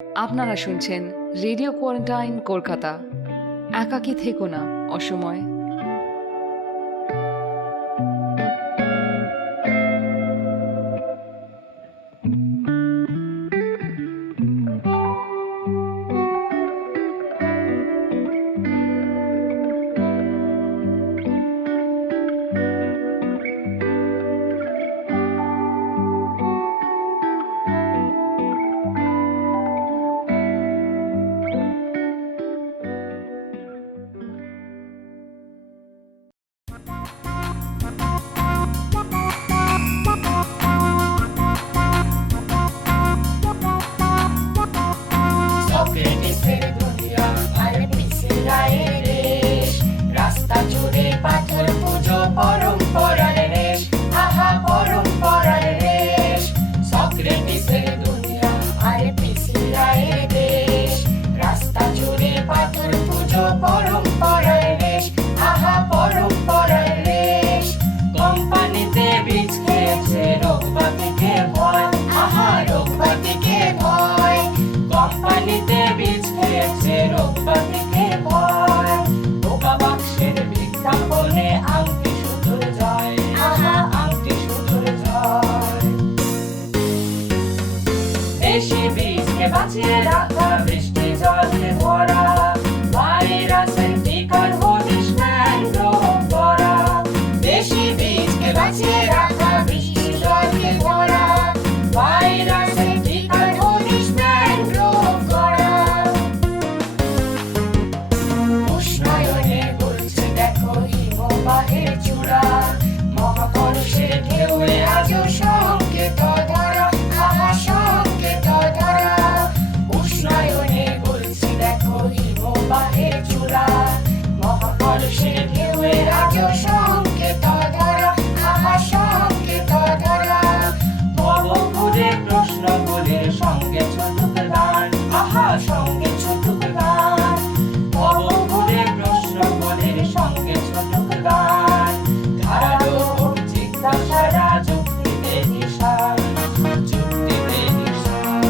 আপনারা শুনছেন radio quarantine Kolkata. একাকী থেকো না অসময়। সক্রেটিসের দুনিয়া আর পিছিয়ে রেশ, রাস্তা জুড়ে পাথর পুজো পরম্পরার রেশ, আহা পরম্পরার রেশ। সক্রেটিসের দুনিয়া আর পিছিয়ে রেশ, রাস্তা জুড়ে পাথর পুজো পরম্পরার রেশ, আহা পরম্পরার রেশ। কোম্পানিতে বীজ খেয়েছে রোগবাতিকে ভয়, আহা রোগবাতিকে ভয়। কোম্পানিতে বীজ খেয়েছে রোগবাতিকে ভয়। বোকা বাক্সের বিজ্ঞাপনে আংটি শুধুর জয়, আহা আংটি শুধুর জয়। দেশি বীজকে বাঁচিয়ে রাখা, বৃষ্টি জলে ভরা, ভাইরাসের টিকার হদিশ নেন রোগ ভরা। দেশি বীজকে বাঁচিয়ে রাখা, বৃষ্টি জলে ভরা, ভাইরাসের টিকার হদিশ নেন রোগ ভরা। উষ্ণায়নে গলছে দেখো হিমবাহের চূড়া, মহাকর্ষের ঢেউয়ে আজও সংকেত ধরা, আহা সংকেত ধরা। উষ্ণায়নে গলছে দেখো হিমবাহের চূড়া, মহাকর্ষের ঢেউয়ে আজও সংকেত ধরা, আহা সংকেত ধরা। ভবঘুরে প্রশ্নগুলির সঙ্গে ছুটুক গান, আহা সঙ্গে ছুটুক গান। ভবঘুরে প্রশ্নগুলির সঙ্গে ছুটুক গান। ধারালো জিজ্ঞাসারা যুক্তিতে নিশান, যুক্তিতে নিশান।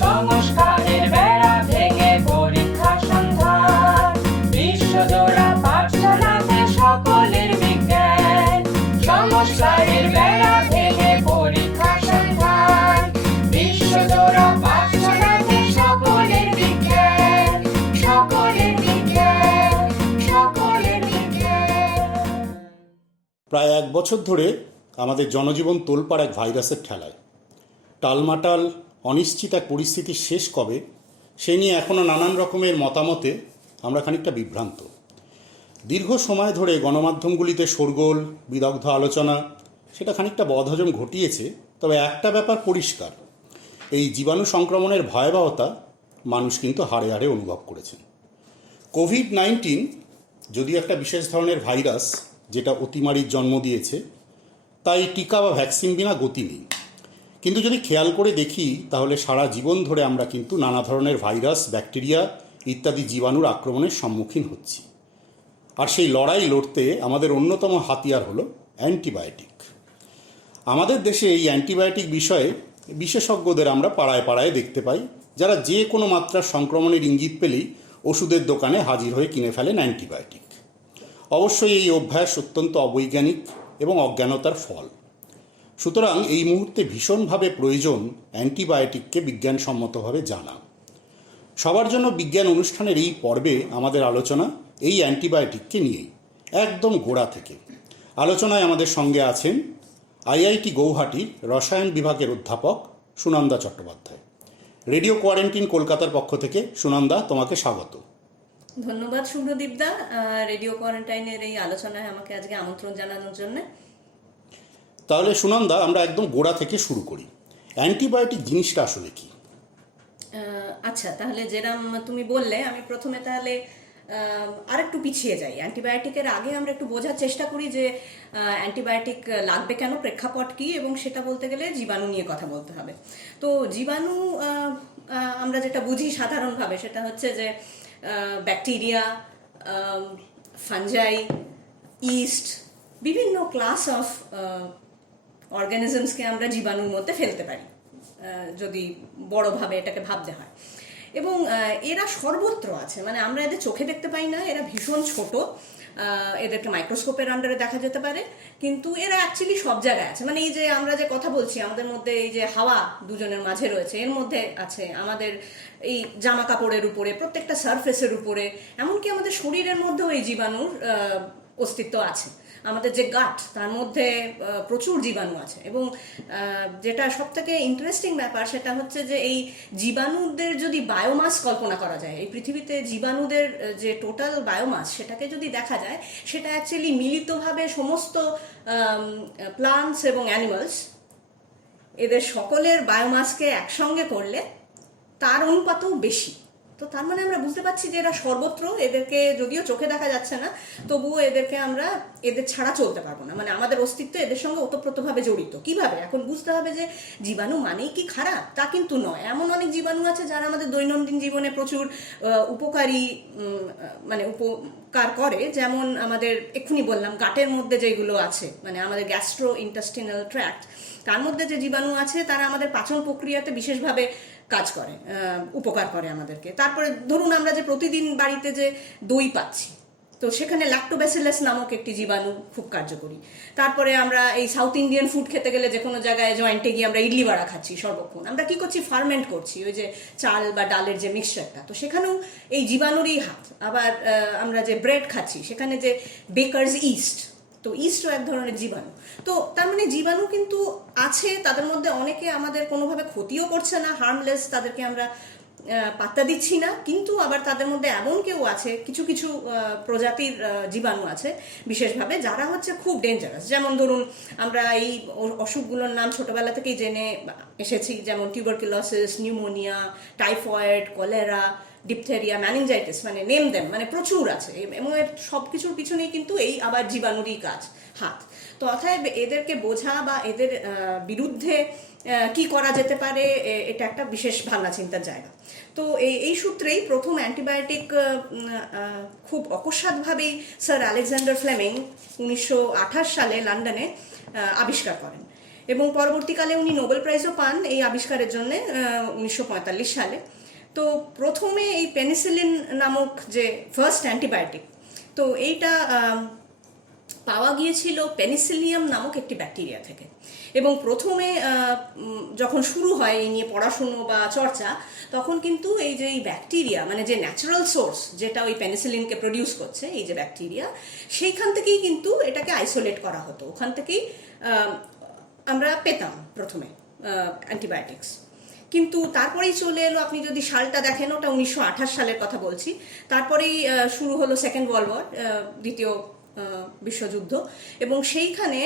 সংস্কারের বেড়া ভেঙে পরীক্ষা সন্ধান, বিশ্বজোড়া পাঠশালাতে সকলের বিজ্ঞান। সংস্কারের বেড়া ভেঙে পরীক্ষা সন্ধান, বিশ্বজোড়া পাঠশালাতে সকলের বিজ্ঞান, সকলের বিজ্ঞান, সকলের বিজ্ঞান। প্রায় 1 বছর ধরে আমাদের জনজীবন তোলপাড় এক ভাইরাসের ঠেলায়। টালমাটাল অনিশ্চিত এক পরিস্থিতির শেষ কবে সে নিয়ে এখনও নানান রকমের মতামতে আমরা খানিকটা বিভ্রান্ত। দীর্ঘ সময় ধরে গণমাধ্যমগুলিতে শোরগোল, বিদগ্ধ আলোচনা সেটা খানিকটা বদহজম ঘটিয়েছে। তবে একটা ব্যাপার পরিষ্কার, এই জীবাণু সংক্রমণের ভয়াবহতা মানুষ কিন্তু হাড়ে হাড়ে অনুভব করেছেন। কোভিড-19 যদিও একটা বিশেষ ধরনের ভাইরাস যেটা অতিমারির জন্ম দিয়েছে, তাই টিকা বা ভ্যাকসিন বিনা গতি নেই। কিন্তু যদি খেয়াল করে দেখি তাহলে সারা জীবন ধরে আমরা কিন্তু নানা ধরনের ভাইরাস, ব্যাকটেরিয়া ইত্যাদি জীবাণুর আক্রমণের সম্মুখীন হচ্ছি। আর সেই লড়াই লড়তে আমাদের অন্যতম হাতিয়ার হলো অ্যান্টিবায়োটিক। আমাদের দেশে এই অ্যান্টিবায়োটিক বিষয়ে বিশেষজ্ঞদের আমরা পাড়ায় পাড়ায় দেখতে পাই, যারা যে কোনো মাত্রার সংক্রমণের ইঙ্গিত পেলেই ওষুধের দোকানে হাজির হয়ে কিনে ফেলেন অ্যান্টিবায়োটিক। অবশ্যই এই অভ্যাস অত্যন্ত অবৈজ্ঞানিক এবং অজ্ঞানতার ফল। সুতরাং এই মুহূর্তে ভীষণভাবে প্রয়োজন অ্যান্টিবায়োটিককে বিজ্ঞানসম্মতভাবে জানা। সবার জন্য বিজ্ঞান অনুষ্ঠানের এই পর্বে আমাদের আলোচনা এই অ্যান্টিবায়োটিককে নিয়েই, একদম গোড়া থেকে। আলোচনায় আমাদের সঙ্গে আছেন আইআইটি গৌহাটির রসায়ন বিভাগের অধ্যাপক সুনন্দা চট্টোপাধ্যায়। রেডিও কোয়ারেন্টাইন কলকাতার পক্ষ থেকে সুনন্দা, তোমাকে স্বাগত। ধন্যবাদ শুভ্রদীপদা, রেডিও কোয়ারেন্টাইনের এই আলোচনায় আমাকে আজকে আমন্ত্রণ জানানোর জন্য। তাহলে সুনন্দা, আমরা একদম গোড়া থেকে শুরু করি। অ্যান্টিবায়োটিক জিনিসটা আসলে কি? আচ্ছা, তাহলে যেরকম তুমি বললে, আমি প্রথমে তাহলে আরেকটু পিছিয়ে যাই। অ্যান্টিবায়োটিকের আগে আমরা একটু বোঝার চেষ্টা করি যে অ্যান্টিবায়োটিক লাগবে কেন, প্রেক্ষাপট কি, এবং সেটা বলতে গেলে জীবাণু নিয়ে কথা বলতে হবে। তো জীবাণু আমরা যেটা বুঝি সাধারণভাবে সেটা হচ্ছে যে ব্যাকটেরিয়া, ফাঞ্জাই, ইস্ট, বিভিন্ন ক্লাস অফ অর্গানিজমসকে আমরা জীবাণুর মধ্যে ফেলতে পারি। যদি বড়ভাবে এটাকে ভাবতে হয়। এবং এরা সর্বত্র আছে, মানে আমরা এদের চোখে দেখতে পাই না, এরা ভীষণ ছোট, এদেরকে মাইক্রোস্কোপের আন্ডারে দেখা যেতে পারে, কিন্তু এরা অ্যাকচুয়ালি সব জায়গায় আছে। মানে এই যে আমরা যে কথা বলছি, আমাদের মধ্যে এই যে হাওয়া দুজনের মাঝে রয়েছে, এর মধ্যে আছে, আমাদের এই জামা কাপড়ের উপরে, প্রত্যেকটা সারফেসের উপরে, এমনকি আমাদের শরীরের মধ্যেও এই জীবাণুর অস্তিত্ব আছে। আমাদের যে গাট, তার মধ্যে প্রচুর জীবাণু আছে। এবং যেটা সব থেকে ইন্টারেস্টিং ব্যাপার সেটা হচ্ছে যে এই জীবাণুদের যদি বায়োমাস কল্পনা করা যায়, এই পৃথিবীতে জীবাণুদের যে টোটাল বায়োমাস সেটাকে যদি দেখা যায়, সেটা অ্যাকচুয়ালি মিলিতভাবে সমস্ত প্লান্টস এবং অ্যানিমালস, এদের সকলের বায়োমাসকে একসঙ্গে করলে তার অনুপাতও বেশি। তো তার মানে আমরা বুঝতে পারছি যে এরা সর্বত্র, এদেরকে যদিও চোখে দেখা যাচ্ছে না, তবুও এদেরকে আমরা এদের ছাড়া চলতে পারবো না। মানে আমাদের অস্তিত্ব এদের সঙ্গে ওতপ্রোতভাবে জড়িত। কিভাবে? এখন বুঝতে হবে যে জীবাণু মানেই কি খারাপ, তা কিন্তু নয়। এমন অনেক জীবাণু আছে যারা আমাদের দৈনন্দিন জীবনে প্রচুর উপকারী, মানে উপকার করে। যেমন আমাদের এক্ষুনি বললাম গাটের মধ্যে যেগুলো আছে, মানে আমাদের গ্যাস্ট্রো ইন্টেস্টিনাল ট্র্যাক্ট, তার মধ্যে যে জীবাণু আছে তারা আমাদের পাচন প্রক্রিয়াতে বিশেষভাবে কাজ করে, উপকার করে আমাদেরকে। তারপরে ধরুন আমরা যে প্রতিদিন বাড়িতে যে দই পাচ্ছি, তো সেখানে ল্যাক্টোব্যাসিলাস নামক একটি জীবাণু খুব কার্যকরী। তারপরে আমরা এই সাউথ ইন্ডিয়ান ফুড খেতে গেলে যে কোনো জায়গায় জয়েন্টে গিয়ে আমরা ইডলি বড়া খাচ্ছি সর্বক্ষণ, আমরা কি করছি? ফার্মেন্ট করছি ওই যে চাল বা ডালের যে মিক্সচারটা, তো সেখানেও এই জীবাণুরই হাত। আবার আমরা যে ব্রেড খাচ্ছি, সেখানে যে বেকারস ইস্ট, তো ইস্টও এক ধরনের জীবাণু। তো তার মানে জীবাণু কিন্তু আছে, তাদের মধ্যে অনেকে আমাদের কোনোভাবে ক্ষতিও করছে না, হার্মলেস, তাদেরকে আমরা পাত্তা দিচ্ছি না। কিন্তু আবার তাদের মধ্যে এমন কেউ আছে, কিছু কিছু প্রজাতির জীবাণু আছে বিশেষভাবে, যারা হচ্ছে খুব ডেঞ্জারাস। যেমন ধরুন আমরা এই অসুখগুলোর নাম ছোটবেলা থেকেই জেনে এসেছি, যেমন tuberculosis, pneumonia, typhoid, cholera, diphtheria, meningitis, মানে নেম দেম, মানে প্রচুর আছে। এবং এর সব কিছুর পিছনেই কিন্তু এই আবার জীবাণুরই কাজ, হাত। তো অতএব এদেরকে বোঝা বা এদের বিরুদ্ধে কি করা যেতে পারে, এটা একটা বিশেষ ভাবনা চিন্তার জায়গা। তো এই সূত্রেই প্রথম অ্যান্টিবায়োটিক খুব অকস্মাৎভাবেই স্যার আলেকজান্ডার ফ্লেমিং 1928 সালে লন্ডনে আবিষ্কার করেন, এবং পরবর্তীকালে উনি নোবেল প্রাইজও পান এই আবিষ্কারের জন্য 1945 সালে। তো প্রথমে এই পেনিসিলিন নামক যে ফার্স্ট অ্যান্টিবায়োটিক, তো এইটা পাওয়া গিয়েছিল পেনিসিলিয়াম নামক একটি ব্যাকটেরিয়া থেকে। এবং প্রথমে যখন শুরু হয় এই নিয়ে পড়াশুনো বা চর্চা, তখন কিন্তু এই যে এই ব্যাকটেরিয়া, মানে যে ন্যাচারাল সোর্স যেটা ওই পেনিসিলিনকে প্রডিউস করছে, এই যে ব্যাকটেরিয়া, সেইখান থেকেই কিন্তু এটাকে আইসোলেট করা হতো। ওখান থেকেই আমরা পেতাম প্রথমে অ্যান্টিবায়োটিক্স। কিন্তু তারপরেই চলে এলো, আপনি যদি সালটা দেখেন, ওটা 1928 সালের কথা বলছি, তারপরেই শুরু হলো সেকেন্ড ওয়ার্ল্ড ওয়ার, দ্বিতীয় বিশ্বযুদ্ধ। এবং সেইখানে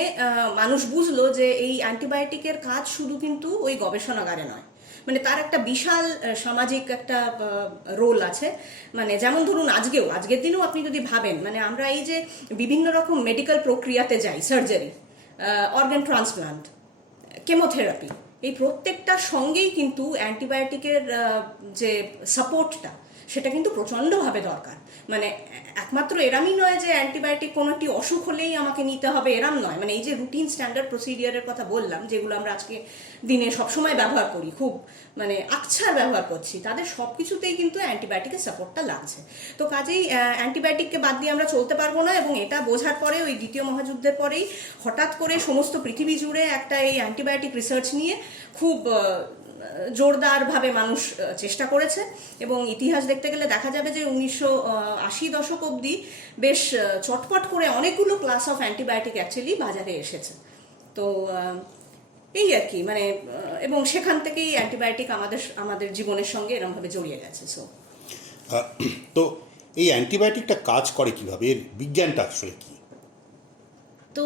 মানুষ বুঝলো যে এই অ্যান্টিবায়োটিকের কাজ শুধু কিন্তু ওই গবেষণাগারে নয়, মানে তার একটা বিশাল সামাজিক একটা রোল আছে। মানে যেমন ধরুন আজকের দিনেও আপনি যদি ভাবেন, মানে আমরা এই যে বিভিন্ন রকম মেডিকেল প্রক্রিয়াতে যাই, সার্জারি, অর্গান ট্রান্সপ্লান্ট, কেমোথেরাপি, এই প্রত্যেকটার সঙ্গেই কিন্তু অ্যান্টিবায়োটিকের যে সাপোর্টটা, সেটা কিন্তু প্রচণ্ডভাবে দরকার। মানে একমাত্র এরামই নয় যে অ্যান্টিবায়োটিক কোনো একটি অসুখ হলেই আমাকে নিতে হবে, এরাম নয়। মানে এই যে রুটিন স্ট্যান্ডার্ড প্রসিডিয়ারের কথা বললাম, যেগুলো আমরা আজকে দিনে সবসময় ব্যবহার করি, খুব মানে আকছার ব্যবহার করছি, তাদের সব কিছুতেই কিন্তু অ্যান্টিবায়োটিকের সাপোর্টটা লাগছে। তো কাজেই অ্যান্টিবায়োটিককে বাদ দিয়ে আমরা চলতে পারবো না। এবং এটা বোঝার পরে ওই দ্বিতীয় মহাযুদ্ধের পরেই হঠাৎ করে সমস্ত পৃথিবী জুড়ে একটা এই অ্যান্টিবায়োটিক রিসার্চ নিয়ে খুব জোরদারভাবে মানুষ চেষ্টা করেছে। এবং ইতিহাস দেখতে গেলে দেখা যাবে যে 1980 দশক অবধি বেশ চটপট করে অনেকগুলো ক্লাস অফ অ্যান্টিবায়োটিক অ্যাকচুয়ালি বাজারে এসেছে। তো এই আর কি, মানে এবং সেখান থেকেই অ্যান্টিবায়োটিক আমাদের জীবনের সঙ্গে এরকমভাবে জড়িয়ে গেছে। তো এই অ্যান্টিবায়োটিকটা কাজ করে কিভাবে, এর বিজ্ঞানটা আসলে কি? তো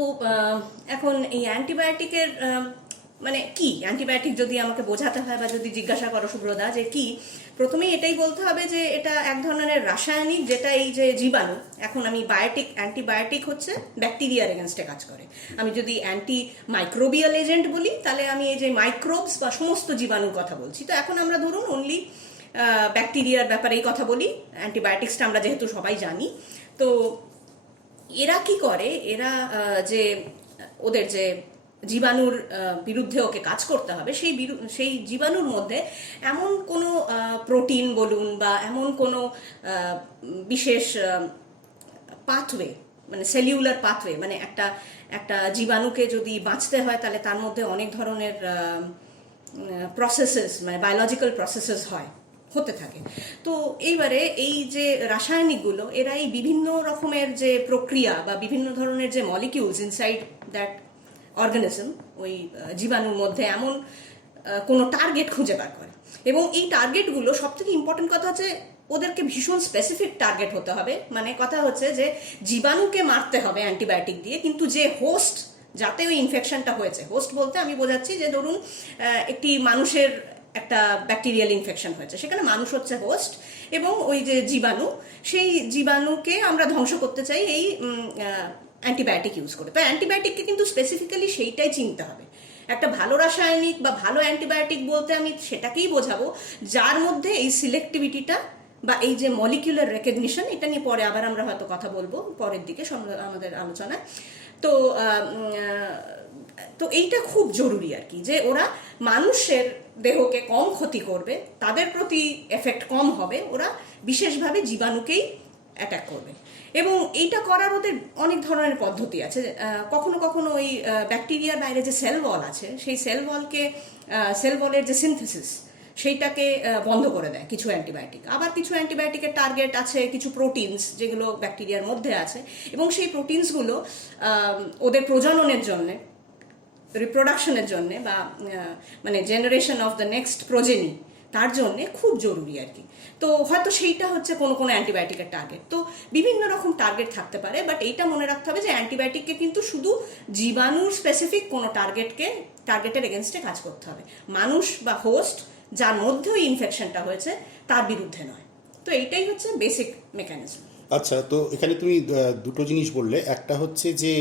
এখন এই অ্যান্টিবায়োটিকের মানে কি, অ্যান্টিবায়োটিক যদি আমাকে বোঝাতে হয় বা যদি জিজ্ঞাসা করো সুব্রতা যে কি, প্রথমেই এটাই বলতে হবে যে এটা এক ধরনের রাসায়নিক, যেটা এই যে জীবাণু, এখন আমি অ্যান্টিবায়োটিক হচ্ছে ব্যাকটেরিয়ার এগেনস্টে কাজ করে। আমি যদি অ্যান্টি মাইক্রোবিয়াল এজেন্ট বলি, তাহলে আমি এই যে মাইক্রোবস বা সমস্ত জীবাণুর কথা বলছি। তো এখন আমরা ধরুন অনলি ব্যাকটেরিয়ার ব্যাপারেই কথা বলি, অ্যান্টিবায়োটিক্সটা আমরা যেহেতু সবাই জানি। তো এরা কি করে, এরা যে ওদের যে জীবাণুর বিরুদ্ধে ওকে কাজ করতে হবে, সেই জীবাণুর মধ্যে এমন কোনো প্রোটিন বলুন বা এমন কোনো বিশেষ পাথওয়ে, মানে সেলিউলার পাথওয়ে, মানে একটা জীবাণুকে যদি বাঁচতে হয় তাহলে তার মধ্যে অনেক ধরনের প্রসেসেস, মানে বায়োলজিক্যাল প্রসেসেস হতে থাকে। তো এইবারে এই যে রাসায়নিকগুলো, এরা এই বিভিন্ন রকমের যে প্রক্রিয়া বা বিভিন্ন ধরনের যে মলিকিউলস ইনসাইড দ্যাট অর্গানিজম, ওই জীবাণুর মধ্যে এমন কোনো টার্গেট খুঁজে বার করে। এবং এই টার্গেটগুলো সব থেকে ইম্পর্টেন্ট কথা হচ্ছে ওদেরকে ভীষণ স্পেসিফিক টার্গেট হতে হবে। মানে কথা হচ্ছে যে জীবাণুকে মারতে হবে অ্যান্টিবায়োটিক দিয়ে, কিন্তু যে হোস্ট, যাতে ওই ইনফেকশনটা হয়েছে, হোস্ট বলতে আমি বোঝাচ্ছি যে ধরুন একটি মানুষের একটা ব্যাকটেরিয়াল ইনফেকশন হয়েছে, সেখানে মানুষ হচ্ছে হোস্ট এবং ওই যে জীবাণু, সেই জীবাণুকে আমরা ধ্বংস করতে চাই এই অ্যান্টিবায়োটিক ইউজ করে। তো অ্যান্টিবায়োটিককে কিন্তু স্পেসিফিক্যালি সেইটাই চিনতে হবে। একটা ভালো রাসায়নিক বা ভালো অ্যান্টিবায়োটিক বলতে আমি সেটাকেই বোঝাবো যার মধ্যে এই সিলেক্টিভিটিটা বা এই যে মলিকিউলার রেকগনিশন, এটা নিয়ে পরে আবার আমরা হয়তো কথা বলবো পরের দিকে আমাদের আলোচনায়। তো তো এইটা খুব জরুরি আর কি, যে ওরা মানুষের দেহকে কম ক্ষতি করবে, তাদের প্রতি এফেক্ট কম হবে, ওরা বিশেষভাবে জীবাণুকেই অ্যাটাক করবে। এবং এইটা করার ওদের অনেক ধরনের পদ্ধতি আছে। কখনো কখনো ওই ব্যাকটেরিয়ার বাইরে যে সেল ওয়াল আছে, সেই সেল ওয়ালের যে সিনথেসিস, সেইটাকে বন্ধ করে দেয় কিছু অ্যান্টিবায়োটিক। আবার কিছু অ্যান্টিবায়োটিকের টার্গেট আছে কিছু প্রোটিনস, যেগুলো ব্যাকটেরিয়ার মধ্যে আছে, এবং সেই প্রোটিনসগুলো ওদের প্রজননের জন্যে, রিপ্রোডাকশনের জন্যে, বা মানে generation of the next progeny, তার জন্যে খুব জরুরি আর কি। তো হয়তো সেইটা হচ্ছে কোনো অ্যান্টিবায়োটিকের টার্গেট। তো বিভিন্ন রকম টার্গেট থাকতে পারে, বাট এইটা মনে রাখতে হবে যে অ্যান্টিবায়োটিককে কিন্তু শুধু জীবাণুর স্পেসিফিক কোনো টার্গেটের এগেনস্টে কাজ করতে হবে, মানুষ বা হোস্ট যার মধ্যে ওই ইনফেকশনটা হয়েছে তার বিরুদ্ধে নয়। তো এইটাই হচ্ছে বেসিক মেকানিজম। আচ্ছা, তো এখানে তুমি দুটো জিনিস বললে, একটা হচ্ছে যে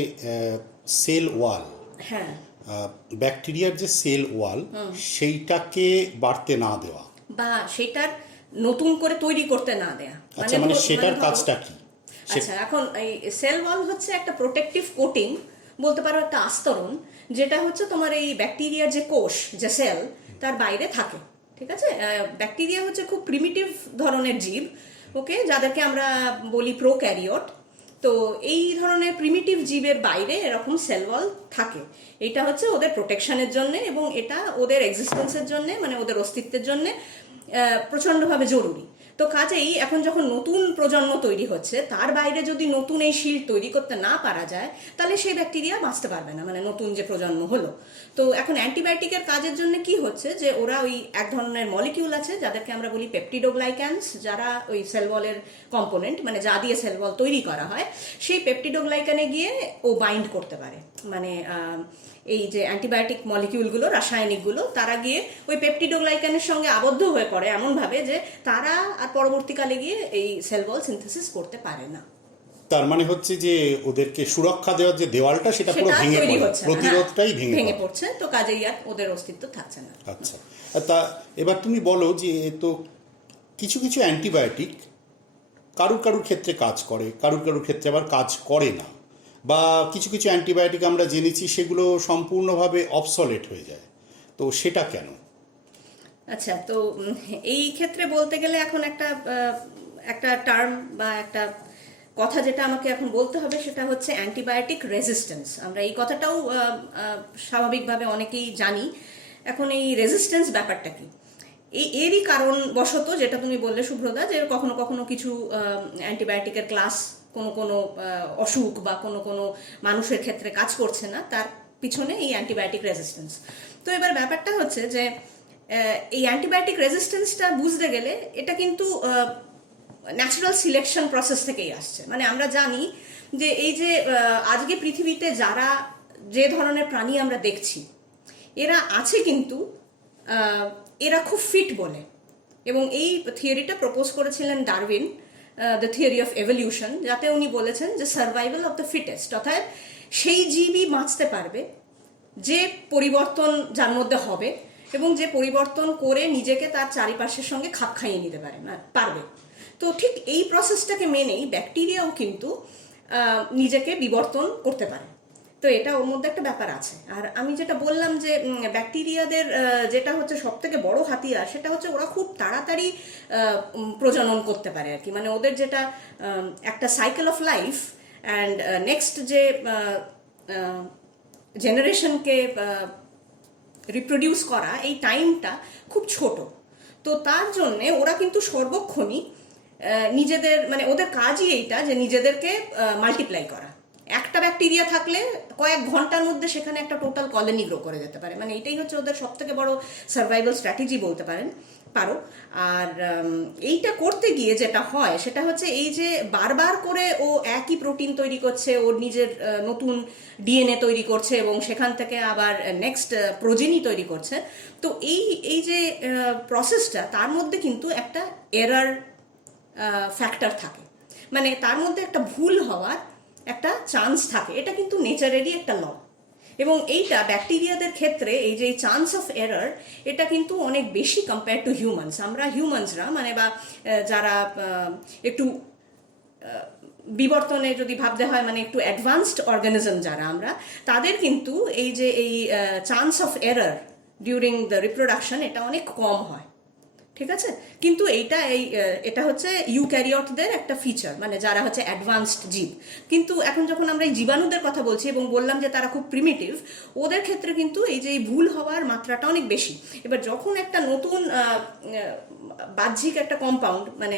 সেল ওয়াল, হ্যাঁ, ব্যাকটেরিয়ার যে সেল ওয়াল, সেইটাকে বাড়তে না দেওয়া বা সেটার নতুন করে তৈরি করতে না দেয়া। আচ্ছা, মানে সেটার কাজটা কি? আচ্ছা, এখন এই সেল ওয়াল হচ্ছে একটা প্রোটেক্টিভ কোটিং, বলতে পারো একটা আস্তরণ, যেটা হচ্ছে তোমার এই ব্যাকটেরিয়ার যে কোষ, যে সেল, তার বাইরে থাকে। ঠিক আছে, ব্যাকটেরিয়া হচ্ছে খুব প্রিমিটিভ ধরনের জীব, ওকে, যাদেরকে আমরা বলি প্রোক্যারিওট। তো এই ধরনের প্রিমিটিভ জীবের বাইরে এরকম সেল ওয়াল থাকে। এটা হচ্ছে ওদের প্রোটেকশনের জন্য, এবং এটা ওদের এক্সিস্টেন্সের জন্য, মানে ওদের অস্তিত্বের জন্য প্রচণ্ডভাবে জরুরি। তো কাজেই এখন যখন নতুন প্রজন্ম তৈরি হচ্ছে, তার বাইরে যদি নতুন এই শিল্ড তৈরি করতে না পারা যায়, তাহলে সেই ব্যাকটেরিয়া বাঁচতে পারবে না, মানে নতুন যে প্রজন্ম হলো। তো এখন অ্যান্টিবায়োটিকের কাজের জন্য কি হচ্ছে, যে ওরা ওই এক ধরনের মলিকিউল আছে যাদেরকে আমরা বলি পেপটিডোগ্লাইক্যানস, যারা ওই সেল ওয়ালের কম্পোনেন্ট, মানে যা দিয়ে সেল ওয়াল তৈরি করা হয়, সেই পেপটিডোগ্লাইকানে গিয়ে ও বাইন্ড করতে পারে। মানে এই যে অ্যান্টিবায়োটিক মলিকিউলগুলো, রাসায়নিকগুলো, তারা গিয়ে ওই পেপটিডোগ্লাইকানের সঙ্গে আবদ্ধ হয়ে পড়ে এমনভাবে যে তারা আর পরবর্তীকালে গিয়ে এই সেল ওয়াল সিনথেসিস করতে পারে না। তার মানে হচ্ছে যে ওদেরকে সুরক্ষা দেওয়ার যে দেওয়ালটা, সেটা পুরো ভেঙে পড়ছে, প্রতিরোধটাই ভেঙে পড়ছে। তো কাজেই আর ওদের অস্তিত্ব থাকছে না। আচ্ছা, তা এবার তুমি বলো যে তো কিছু কিছু অ্যান্টিবায়োটিক কারুর ক্ষেত্রে কাজ করে, কারুর ক্ষেত্রে আবার কাজ করে না, বা কিছু কিছু অ্যান্টিবায়োটিক আমরা জেনেছি সেগুলো সম্পূর্ণভাবে অবসলেট হয়ে যায়, তো সেটা কেন? আচ্ছা, তো এই ক্ষেত্রে বলতে গেলে এখন একটা টার্ম বা একটা কথা যেটা আমাকে এখন বলতে হবে, সেটা হচ্ছে অ্যান্টিবায়োটিক রেজিস্ট্যান্স। আমরা এই কথাটাও স্বাভাবিকভাবে অনেকেই জানি। এখন এই রেজিস্ট্যান্স ব্যাপারটা কি? এরই কারণবশত, যেটা তুমি বললে শুভ্রদা, যে কখনো কখনো কিছু অ্যান্টিবায়োটিকের ক্লাস কোনো অসুখ বা কোনো মানুষের ক্ষেত্রে কাজ করছে না, তার পিছনে এই অ্যান্টিবায়োটিক রেজিস্ট্যান্স। তো এবার ব্যাপারটা হচ্ছে যে এই অ্যান্টিবায়োটিক রেজিস্ট্যান্সটা বুঝতে গেলে এটা কিন্তু ন্যাচারাল সিলেকশন প্রসেস থেকেই আসছে। মানে আমরা জানি যে এই যে আজকে পৃথিবীতে যে ধরনের প্রাণী আমরা দেখছি, এরা আছে, কিন্তু এরা খুব ফিট বলে। এবং এই থিওরিটা প্রপোজ করেছিলেন Darwin, the theory of evolution, যাতে উনি বলেছেন যে সার্ভাইভাল অফ দ্য ফিটেস্ট, অর্থাৎ সেই জীবই বাঁচতে পারবে যে পরিবর্তন যার মধ্যে হবে, এবং যে পরিবর্তন করে নিজেকে তার চারিপাশের সঙ্গে খাপ খাইয়ে নিতে পারবে। তো ঠিক এই প্রসেসটাকে মেনেই ব্যাকটেরিয়াও কিন্তু নিজেকে বিবর্তন করতে পারে। তো এটা ওর মধ্যে একটা ব্যাপার আছে। আর আমি যেটা বললাম যে ব্যাকটেরিয়াদের যেটা হচ্ছে সব থেকে বড় হাতিয়ার, সেটা হচ্ছে ওরা খুব তাড়াতাড়ি প্রজনন করতে পারে আর কি। মানে ওদের যেটা একটা cycle of life and next যে জেনারেশনকে রিপ্রোডিউস করা, এই টাইমটা খুব ছোট। তো তার জন্যে ওরা কিন্তু সর্বক্ষণই নিজেদের, মানে ওদের কাজই এইটা যে নিজেদেরকে মাল্টিপ্লাই করা। একটা ব্যাকটেরিয়া থাকলে কয়েক ঘন্টার মধ্যে সেখানে একটা টোটাল কলোনি গ্রো করে যেতে পারে। মানে এটাই হচ্ছে ওদের সব থেকে বড় সার্ভাইভাল স্ট্র্যাটেজি বলতে পারো। আর এইটা করতে গিয়ে যেটা হয় সেটা হচ্ছে এই যে বারবার করে ও একই প্রোটিন তৈরি করছে, ওর নিজের নতুন ডিএনএ তৈরি করছে এবং সেখান থেকে আবার নেক্সট প্রোজেনি তৈরি করছে। তো এই যে প্রসেসটা, তার মধ্যে কিন্তু একটা এরার ফ্যাক্টর থাকে, মানে তার মধ্যে একটা ভুল হওয়ার একটা চান্স থাকে। এটা কিন্তু নেচারেরই একটা ল। এবং এইটা ব্যাকটেরিয়াদের ক্ষেত্রে এই যে চান্স অফ এরার, এটা কিন্তু অনেক বেশি কম্পেয়ার টু হিউম্যানস। আমরা হিউম্যানসরা মানে বা যারা একটু বিবর্তনে যদি ভাবতে হয়, মানে একটু অ্যাডভান্সড অর্গানিজম যারা আমরা, তাদের কিন্তু এই যে এই chance of error during the reproduction এটা অনেক কম হয়, ঠিক আছে। কিন্তু এটা হচ্ছে ইউক্যারিওটদের একটা ফিচার, মানে যারা হচ্ছে অ্যাডভান্সড জীব। কিন্তু এখন যখন আমরা এই জীবাণুদের কথা বলছি এবং বললাম যে তারা খুব প্রিমিটিভ, ওদের ক্ষেত্রে কিন্তু এই যে ভুল হওয়ার মাত্রাটা অনেক বেশি। এবার যখন একটা নতুন বাহ্যিক একটা কম্পাউন্ড, মানে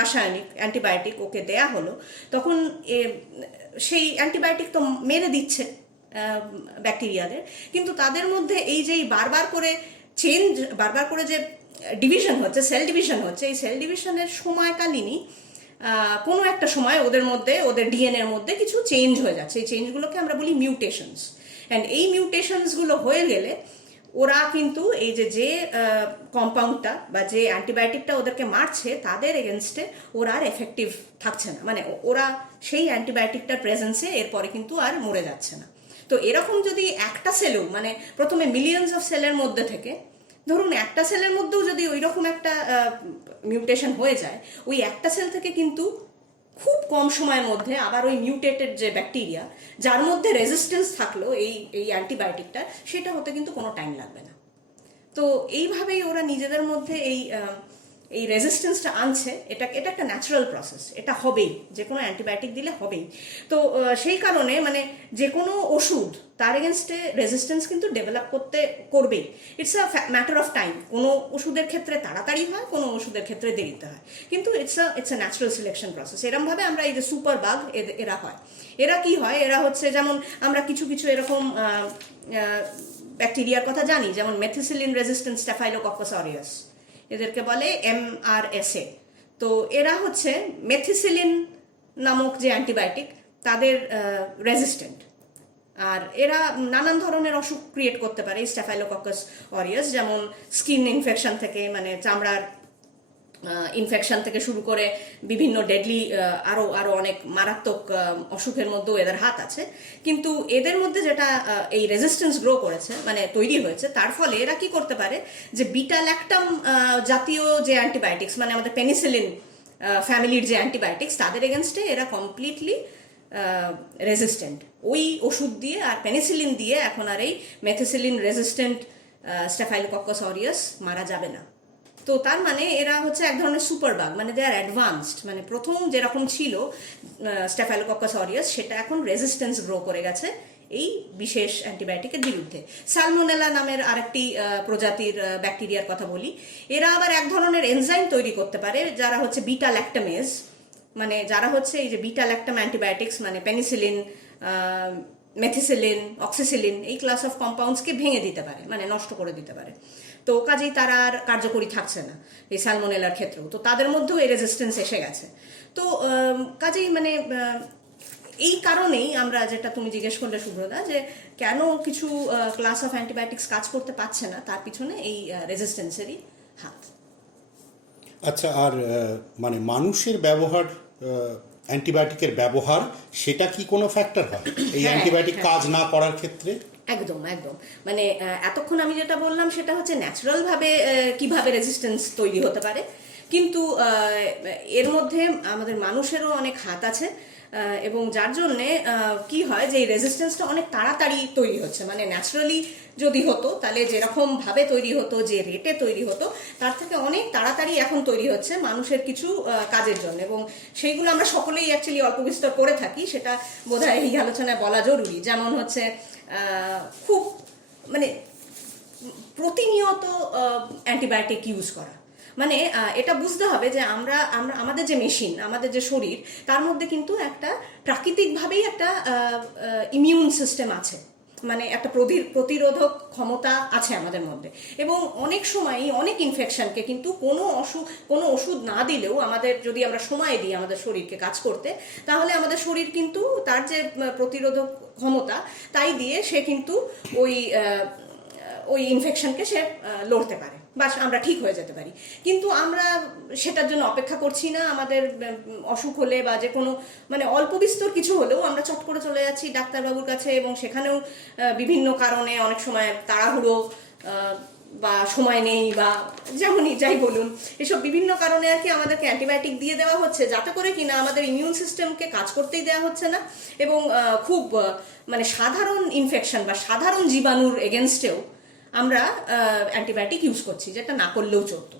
রাসায়নিক অ্যান্টিবায়োটিক ওকে দেয়া হলো, তখন সেই অ্যান্টিবায়োটিক তো মেরে দিচ্ছে ব্যাকটেরিয়াদের, কিন্তু তাদের মধ্যে এই যে বারবার করে যে ডিভিশন হচ্ছে, সেল ডিভিশন হচ্ছে, এই সেল ডিভিশনের সময়কালীনই কোনো একটা সময় ওদের মধ্যে, ওদের ডিএনএর মধ্যে কিছু চেঞ্জ হয়ে যাচ্ছে। এই চেঞ্জগুলোকে আমরা বলি মিউটেশনস। অ্যান্ড এই মিউটেশনসগুলো হয়ে গেলে ওরা কিন্তু এই যে কম্পাউন্ডটা বা যে অ্যান্টিবায়োটিকটা ওদেরকে মারছে, তাদের এগেনস্টে ওরা আর এফেক্টিভ থাকছে না। মানে ওরা সেই অ্যান্টিবায়োটিকটার প্রেজেন্সে এরপরে কিন্তু আর মরে যাচ্ছে না। তো এরকম যদি একটা সেলেও, মানে প্রথমে মিলিয়নস অফ সেলের মধ্যে থেকে, ধরুন একটা সেলের মধ্যেও যদি ওই রকম একটা মিউটেশন হয়ে যায়, ওই একটা সেল থেকে কিন্তু খুব কম সময়ের মধ্যে আবার ওই মিউটেটেড যে ব্যাকটেরিয়া, যার মধ্যে রেজিস্ট্যান্স থাকলো এই অ্যান্টিবায়োটিকটা, সেটা হতে কিন্তু কোনো টাইম লাগবে না। তো এইভাবেই ওরা নিজেদের মধ্যে এই রেজিস্ট্যান্সটা আনছে। এটা একটা ন্যাচারাল প্রসেস, এটা হবেই, যে কোনো অ্যান্টিবায়োটিক দিলে হবেই। তো সেই কারণে মানে যে কোনো ওষুধ, তার এগেনস্টে রেজিস্ট্যান্স কিন্তু ডেভেলপ করবেই। It's a matter of time. কোনো ওষুধের ক্ষেত্রে তাড়াতাড়ি হয়, কোনো ওষুধের ক্ষেত্রে দেরিতে হয়, কিন্তু it's a natural selection process. এরমভাবে আমরা এই যে সুপার বাগ এরা হয়, এরা কি হয়, এরা হচ্ছে যেমন আমরা কিছু এরকম ব্যাকটেরিয়ার কথা জানি, যেমন মেথিসিলিন রেজিস্ট্যান্ট স্ট্যাফাইলোকক্কাস অরিয়াস, এদেরকে বলে MRSA। তো এরা হচ্ছে মেথিসিলিন নামক যে অ্যান্টিবায়োটিক, তাদের রেজিস্ট্যান্ট। আর এরা নানান ধরনের অসুখ ক্রিয়েট করতে পারে, স্ট্যাফাইলোকক্কাস অরিয়াস, যেমন স্কিন ইনফেকশন থেকে, মানে চামড়ার ইনফেকশন থেকে শুরু করে বিভিন্ন ডেডলি আরো অনেক মারাত্মক অসুখের মধ্যেও এদের হাত আছে। কিন্তু এদের মধ্যে যেটা এই রেজিস্ট্যান্স গ্রো করেছে, মানে তৈরি হয়েছে, তার ফলে এরা কি করতে পারে, যে বিটা ল্যাকটাম জাতীয় যে অ্যান্টিবায়োটিক্স, মানে আমাদের পেনিসিলিন ফ্যামিলির যে অ্যান্টিবায়োটিক্স, তাদের এগেনস্টে এরা কমপ্লিটলি রেজিস্ট্যান্ট। ওই ওষুধ দিয়ে আর পেনিসিলিন দিয়ে এখন আর এই মেথিসিলিন রেজিস্ট্যান্ট স্ট্যাফাইলোকক্কাস অরিয়াস মারা যাবে না। তো তার মানে এরা হচ্ছে এক ধরনের সুপার বাগ, মানে দে আর অ্যাডভান্সড। মানে প্রথম যেরকম ছিল স্ট্যাফাইলোকক্কাস অরিয়াস, সেটা এখন রেজিস্ট্যান্স গ্রো করে গেছে এই বিশেষ অ্যান্টিবায়োটিকের বিরুদ্ধে। সালমোনেলা নামের আরেকটি প্রজাতির ব্যাকটেরিয়ার কথা বলি। এরা আবার এক ধরনের এনজাইম তৈরি করতে পারে, যারা হচ্ছে বিটা ল্যাকটামেজ, মানে যারা হচ্ছে এই যে বিটা ল্যাকটাম অ্যান্টিবায়োটিক্স, মানে পেনিসিলিন, মেথিসিলিন, অক্সিসিলিন, এই ক্লাস অফ কম্পাউন্ডসকে ভেঙে দিতে পারে, মানে নষ্ট করে দিতে পারে। তো কাজেই তারা আর কার্যকরী থাকছে না এই স্যালমোনেলার ক্ষেত্রেও। তো তাদের মধ্যেও এই রেজিস্ট্যান্স এসে গেছে। তো কাজেই মানে এই কারণেই আমরা, যেটা তুমি জিজ্ঞেস করলে শুভ্রদা, যে কেন কিছু ক্লাস অফ অ্যান্টিবায়োটিক্স কাজ করতে পারছে না, তার পিছনে এই রেজিস্ট্যান্সেরই হাত। আচ্ছা, আর মানে মানুষের ব্যবহার, অ্যান্টিবায়োটিকের ব্যবহার, সেটা কি কোনো ফ্যাক্টর হয় এই অ্যান্টিবায়োটিক কাজ না করার ক্ষেত্রে? একদম মানে এতক্ষণ আমি যেটা বললাম সেটা হচ্ছে ন্যাচারাল ভাবে কিভাবে রেজিস্ট্যান্স তৈরি হতে পারে, কিন্তু এর মধ্যে আমাদের মানুষেরও অনেক হাত আছে। এবং যার জন্যে কি হয় যে এই রেজিস্ট্যান্সটা অনেক তাড়াতাড়ি তৈরি হচ্ছে, মানে ন্যাচারালি যদি হতো তাহলে যেরকম ভাবে তৈরি হতো, যে রেটে তৈরি হতো, তার থেকে অনেক তাড়াতাড়ি এখন তৈরি হচ্ছে মানুষের কিছু কাজের জন্য, এবং সেইগুলো আমরা সকলেই অ্যাকচুয়ালি অল্প বিস্তর করে থাকি, সেটা বোধহয় এই আলোচনায় বলা জরুরি। যেমন হচ্ছে খুব মানে প্রতিনিয়ত অ্যান্টিবায়োটিক ইউজ করা, মানে এটা বুঝতে হবে যে আমরা আমাদের যে মেশিন, আমাদের যে শরীর, তার মধ্যে কিন্তু একটা প্রাকৃতিকভাবেই একটা ইমিউন সিস্টেম আছে, মানে একটা প্রতিরোধক ক্ষমতা আছে আমাদের মধ্যে, এবং অনেক সময়ই অনেক ইনফেকশনকে কিন্তু কোনো ওষুধ না দিলেও আমাদের, যদি আমরা সময় দিই আমাদের শরীরকে কাজ করতে, তাহলে আমাদের শরীর কিন্তু তার যে প্রতিরোধক ক্ষমতা তাই দিয়ে সে কিন্তু ওই ইনফেকশনকে সে লড়তে পারে বা আমরা ঠিক হয়ে যেতে পারি। কিন্তু আমরা সেটার জন্য অপেক্ষা করছি না। আমাদের অসুখ হলে বা যে কোনো মানে অল্প বিস্তর কিছু হলেও আমরা চট করে চলে যাচ্ছি ডাক্তারবাবুর কাছে, এবং সেখানেও বিভিন্ন কারণে অনেক সময় তাড়াহুড়ো বা সময় নেই বা যেমনই যাই বলুন, এসব বিভিন্ন কারণে আর কি আমাদেরকে অ্যান্টিবায়োটিক দিয়ে দেওয়া হচ্ছে, যাতে করে কিনা আমাদের ইমিউন সিস্টেমকে কাজ করতেই দেওয়া হচ্ছে না, এবং খুব মানে সাধারণ ইনফেকশন বা সাধারণ জীবাণুর এগেনস্টেও আমরা অ্যান্টিবায়োটিক ইউজ করছি, যেটা না করলেও চলতো।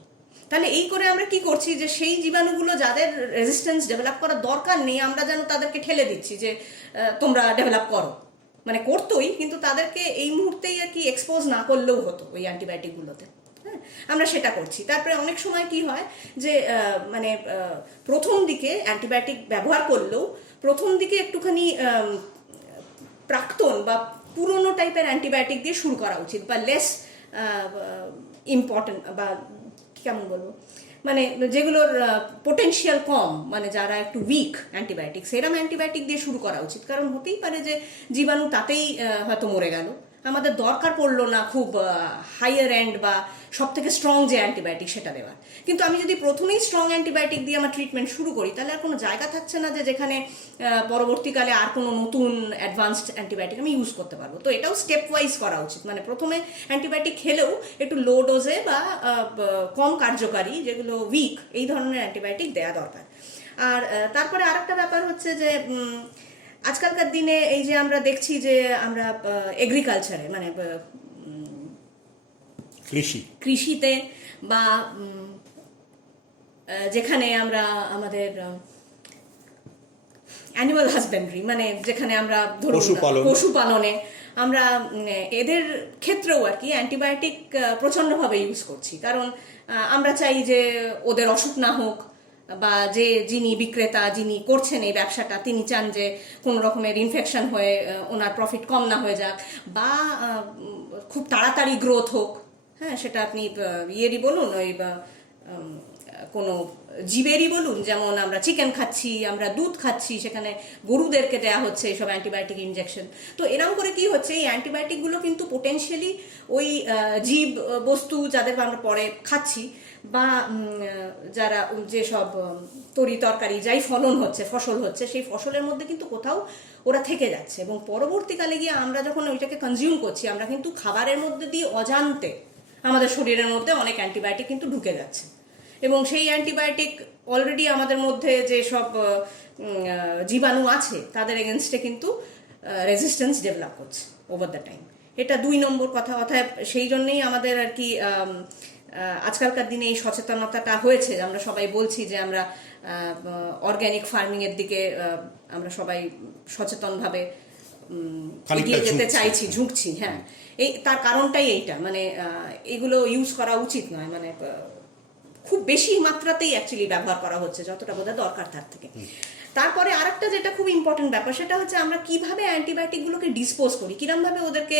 তাহলে এই করে আমরা কি করছি যে সেই জীবাণুগুলো যাদের রেজিস্ট্যান্স ডেভেলপ করার দরকার নেই, আমরা যেন তাদেরকে ঠেলে দিচ্ছি যে তোমরা ডেভেলপ করো, মানে করতোই, কিন্তু তাদেরকে এই মুহূর্তেই আর কি এক্সপোজ না করলেও হতো ওই অ্যান্টিবায়োটিকগুলোতে। হ্যাঁ, আমরা সেটা করছি। তারপরে অনেক সময় কি হয় যে মানে প্রথম দিকে অ্যান্টিবায়োটিক ব্যবহার করলেও প্রথম দিকে একটুখানি প্রাক্তন বা পুরোনো টাইপের অ্যান্টিবায়োটিক দিয়ে শুরু করা উচিত, বা লেস ইম্পর্টেন্ট, বা কেমন বলবো, মানে যেগুলোর পোটেনশিয়াল কম, মানে যারা একটু উইক অ্যান্টিবায়োটিক, সেরকম অ্যান্টিবায়োটিক দিয়ে শুরু করা উচিত। কারণ হতেই পারে যে জীবাণু তাতেই হয়তো মরে গেল, আমাদের দরকার পড়লো না খুব হাইয়ার এন্ড বা সব থেকে স্ট্রং যে অ্যান্টিবায়োটিক সেটা দেওয়ার। কিন্তু আমি যদি প্রথমেই স্ট্রং অ্যান্টিবায়োটিক দিয়ে আমার ট্রিটমেন্ট শুরু করি, তাহলে আর কোনো জায়গা থাকছে না যে যেখানে পরবর্তীকালে আর কোনো নতুন অ্যাডভান্সড অ্যান্টিবায়োটিক আমি ইউজ করতে পারবো। তো এটাও স্টেপ ওয়াইজ করা উচিত, মানে প্রথমে অ্যান্টিবায়োটিক খেলেও একটু লো ডোজে বা কম কার্যকারী, যেগুলো উইক, এই ধরনের অ্যান্টিবায়োটিক দেওয়া দরকার। আর তারপরে আরেকটা ব্যাপার হচ্ছে যে আজকালকার দিনে এই যে আমরা দেখছি যে আমরা এগ্রিকালচারে মানে কৃষিতে বা যেখানে আমরা আমাদের অ্যানিমাল হাজবেন্ডারি, মানে যেখানে আমরা ধরুন পশুপালনে আমরা এদের ক্ষেত্রেও আর কি অ্যান্টিবায়োটিক প্রচণ্ডভাবে ইউজ করছি। কারণ আমরা চাই যে ওদের অসুখ না হোক, বা যিনি বিক্রেতা, যিনি করছেন এই ব্যবসাটা, তিনি চান যে কোনো রকমের ইনফেকশন হয়ে ওনার প্রফিট কম না হয়ে যাক, বা খুব তাড়াতাড়ি গ্রোথ হোক। হ্যাঁ, সেটা আপনি ইয়েরই বলুন, ওই কোনো জীবেরই বলুন, যেমন আমরা চিকেন খাচ্ছি, আমরা দুধ খাচ্ছি, সেখানে গরুদেরকে দেওয়া হচ্ছে এইসব অ্যান্টিবায়োটিক ইনজেকশন। তো এরকম করে কি হচ্ছে, এই অ্যান্টিবায়োটিকগুলো কিন্তু পোটেনশিয়ালি ওই জীব বস্তু যাদের আমরা পরে খাচ্ছি, বা যারা যেসব তরি তরকারি যাই ফসল হচ্ছে, সেই ফসলের মধ্যে কিন্তু কোথাও ওরা থেকে যাচ্ছে, এবং পরবর্তীকালে গিয়ে আমরা যখন ওইটাকে কনজিউম করছি, আমরা কিন্তু খাবারের মধ্যে দিয়ে অজান্তে আমাদের শরীরের মধ্যে অনেক অ্যান্টিবায়োটিক কিন্তু ঢুকে যাচ্ছে, এবং সেই অ্যান্টিবায়োটিক অলরেডি আমাদের মধ্যে যে সব জীবাণু আছে তাদের এগেনস্টে কিন্তু রেজিস্ট্যান্স ডেভেলপ করছে ওভার দ্য টাইম। এটা 2 নম্বর কথা। অর্থাৎ সেই জন্যই আমাদের আর কি আজকালকার দিনে এই সচেতনতাটা হয়েছে, আমরা সবাই বলছি যে আমরা অর্গ্যানিক ফার্মিং এর দিকে আমরা সবাই সচেতনভাবে এগিয়ে যেতে চাইছি, ঝুঁকছি। হ্যাঁ, তার কারণটাই এইটা, মানে এগুলো ইউজ করা উচিত নয়, মানে খুব বেশি মাত্রাতেই অ্যাকচুয়ালি ব্যবহার করা হচ্ছে, যতটা বোধহয় দরকার তার থেকে। তারপরে আরেকটা যেটা খুব ইম্পর্টেন্ট ব্যাপার, সেটা হচ্ছে আমরা কিভাবে অ্যান্টিবায়োটিকগুলোকে ডিসপোজ করি, কিরমভাবে ওদেরকে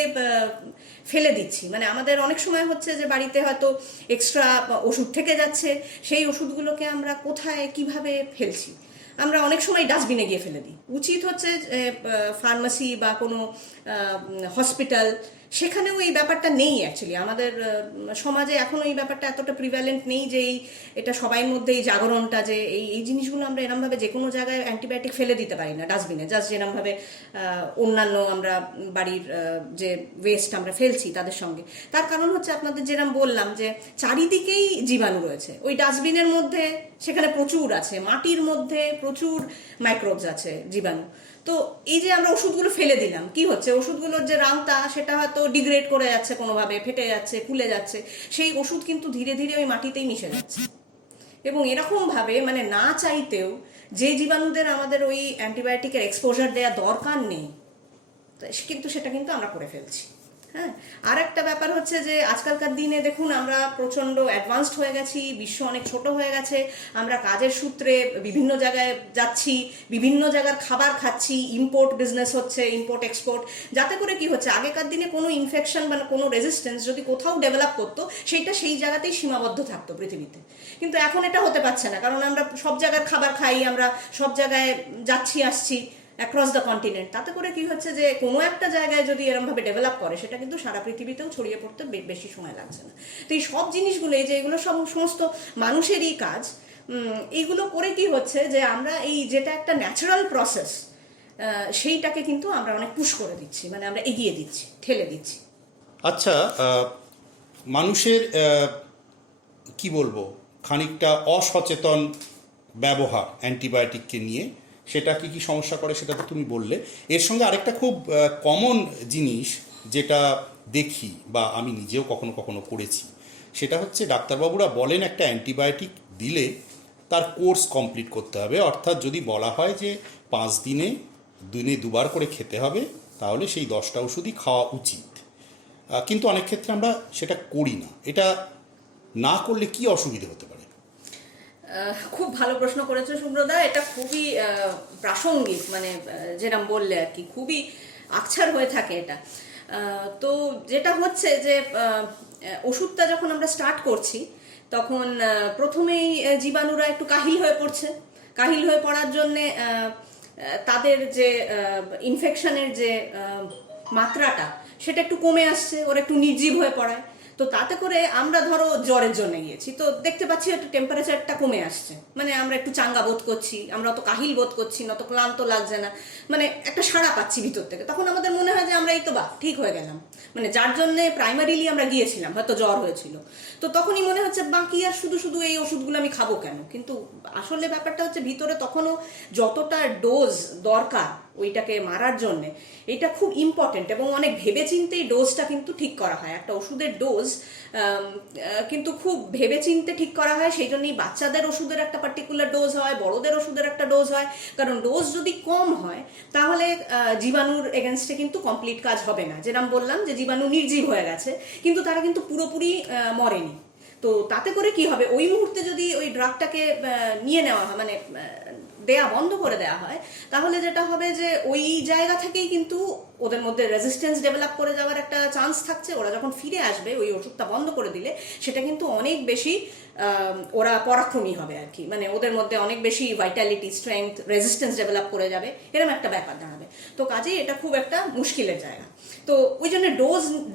ফেলে দিচ্ছি। মানে আমাদের অনেক সময় হচ্ছে যে বাড়িতে হয়তো এক্সট্রা ওষুধ থেকে যাচ্ছে, সেই ওষুধগুলোকে আমরা কোথায় কিভাবে ফেলছি, আমরা অনেক সময় ডাস্টবিনে গিয়ে ফেলে দিই। উচিত হচ্ছে ফার্মেসি বা কোনো হসপিটাল সেখানেও এই ব্যাপারটা নেই অ্যাকচুয়ালি, আমাদের সমাজে এখনো এই ব্যাপারটা এতটা প্রিভ্যালেন্ট নেই যে এটা সবাই মধ্যে এই জাগরণটা যে এই জিনিসগুলো আমরা এরমভাবে যে কোনো জায়গায় অ্যান্টিবায়োটিক ফেলে দিতে পারি না ডাস্টবিনে, জাস্ট যেরমভাবে অন্যান্য আমরা বাড়ির যে ওয়েস্ট আমরা ফেলছি তাদের সঙ্গে। তার কারণ হচ্ছে আপনাদের যেরকম বললাম যে চারিদিকেই জীবাণু রয়েছে, ওই ডাস্টবিনের মধ্যে সেখানে প্রচুর আছে, মাটির মধ্যে প্রচুর মাইক্রোবস আছে, জীবাণু। তো এই যে আমরা ওষুধগুলো ফেলে দিলাম, কি হচ্ছে, ওষুধগুলোর যে রাংটা সেটা হয়তো ডিগ্রেড করে যাচ্ছে, কোনোভাবে ফেটে যাচ্ছে, ফুলে যাচ্ছে, সেই ওষুধ কিন্তু ধীরে ধীরে ওই মাটিতেই মিশে যাচ্ছে। এবং এরকমভাবে মানে না চাইতেও যে জীবাণুদের আমাদের ওই অ্যান্টিবায়োটিকের এক্সপোজার দেওয়া দরকার নেই, কিন্তু সেটা কিন্তু আমরা করে ফেলছি। হ্যাঁ, আর একটা ব্যাপার হচ্ছে যে আজকালকার দিনে দেখুন আমরা প্রচণ্ড অ্যাডভান্সড হয়ে গেছি, বিশ্ব অনেক ছোট হয়ে গেছে, আমরা কাজের সূত্রে বিভিন্ন জায়গায় যাচ্ছি, বিভিন্ন জায়গার খাবার খাচ্ছি, ইম্পোর্ট বিজনেস হচ্ছে, ইম্পোর্ট এক্সপোর্ট, যাতে করে কি হচ্ছে আগেকার দিনে কোনো ইনফেকশন বা কোনো রেজিস্ট্যান্স যদি কোথাও ডেভেলপ করতো সেইটা সেই জায়গাতেই সীমাবদ্ধ থাকতো পৃথিবীতে। কিন্তু এখন এটা হতে পারছে না, কারণ আমরা সব জায়গার খাবার খাই, আমরা সব জায়গায় যাচ্ছি আসছি অ্যাক্রস দ্য কন্টিনেন্ট, তাতে করে কি হচ্ছে যে কোনো একটা জায়গায় যদি এরমভাবে ডেভেলপ করে সেটা কিন্তু সারা পৃথিবীতেও ছড়িয়ে পড়তে বেশি সময় লাগছে না। তো এই সব জিনিসগুলো, এই যে এগুলো সমস্ত মানুষেরই কাজ, এইগুলো করে কি হচ্ছে যে আমরা এই যেটা একটা ন্যাচারাল প্রসেস সেইটাকে কিন্তু আমরা অনেক পুশ করে দিচ্ছি, মানে আমরা এগিয়ে দিচ্ছি, ঠেলে দিচ্ছি। আচ্ছা, মানুষের কি বলবো খানিকটা অসচেতন ব্যবহার অ্যান্টিবায়োটিককে নিয়ে, সেটা কি কি সমস্যা করে সেটা তো তুমি বললে। এর সঙ্গে আরেকটা খুব কমন জিনিস যেটা দেখি বা আমি নিজেও কখনো কখনো করেছি, সেটা হচ্ছে ডাক্তারবাবুরা বলেন একটা অ্যান্টিবায়োটিক দিলে তার কোর্স কমপ্লিট করতে হবে, অর্থাৎ যদি বলা হয় যে 5 দিনে দুবার করে খেতে হবে, তাহলে সেই 10টা ওষুধই খাওয়া উচিত। কিন্তু অনেক ক্ষেত্রে আমরা সেটা করি না। এটা না করলে কি অসুবিধা হতে পারে? খুব ভালো প্রশ্ন করেছো সুব্রদা, এটা খুবই প্রাসঙ্গিক, মানে যেরকম বললে আর কি, খুবই আকছার হয়ে থাকে এটা। তো যেটা হচ্ছে যে ওষুধটা যখন আমরা স্টার্ট করছি তখন প্রথমেই জীবাণুরা একটু কাহিল হয়ে পড়ছে, কাহিল হয়ে পড়ার জন্যে তাদের যে ইনফেকশনের যে মাত্রাটা সেটা একটু কমে আসছে, ওরা একটু নির্জীব হয়ে পড়ায়। তো তাতে করে আমরা ধরো জ্বরের জন্য গিয়েছি, তো দেখতে পাচ্ছি একটু টেম্পারেচারটা কমে আসছে, মানে আমরা একটু চাঙ্গা বোধ করছি, আমরা অত কাহিল বোধ করছি না, অত ক্লান্ত লাগছে না, মানে একটা সাড়া পাচ্ছি ভিতর থেকে। তখন আমাদের মনে হয় যে আমরা এই তো বাহ ঠিক হয়ে গেলাম, মানে যার জন্যে প্রাইমারিলি আমরা গিয়েছিলাম, হয়তো জ্বর হয়েছিল, তো তখনই মনে হচ্ছে বাকি আর শুধু শুধু এই ওষুধগুলো আমি খাবো কেন। কিন্তু আসলে ব্যাপারটা হচ্ছে ভিতরে তখনও যতটা ডোজ দরকার ওইটাকে মারার জন্যে, এটা খুব ইম্পর্টেন্ট এবং অনেক ভেবেচিন্তেই ডোজটা কিন্তু ঠিক করা হয়। একটা ওষুধের ডোজ কিন্তু খুব ভেবেচিন্তে ঠিক করা হয়, সেই জন্যই বাচ্চাদের ওষুধের একটা পার্টিকুলার ডোজ হয়, বড়দের ওষুধের একটা ডোজ হয়, কারণ ডোজ যদি কম হয় তাহলে জীবাণুর এগেনস্টে কিন্তু কমপ্লিট কাজ হবে না। যেরকম বললাম যে জীবাণু নির্জীব হয়ে গেছে কিন্তু তারা কিন্তু পুরোপুরি মরেনি। তো তাতে করে কি হবে, ওই মুহূর্তে যদি ওই ড্রাগটাকে নিয়ে নেওয়া হয়, মানে দেয়া বন্ধ করে দেওয়া হয়, তাহলে যেটা হবে যে ওই জায়গা থেকেই কিন্তু ওদের মধ্যে রেজিস্ট্যান্স ডেভেলপ করে যাওয়ার একটা চান্স থাকছে। ওরা যখন ফিরে আসবে ওই ওষুধটা বন্ধ করে দিলে সেটা কিন্তু অনেক বেশি ওরা পরাক্রমী হবে আর কি, মানে ওদের মধ্যে অনেক বেশি ভাইটালিটি, স্ট্রেংথ, রেজিস্ট্যান্স ডেভেলপ করে যাবে, এরকম একটা ব্যাপার দাঁড়াবে। তো কাজেই এটা খুব একটা মুশকিলের জায়গা। তো ওই জন্য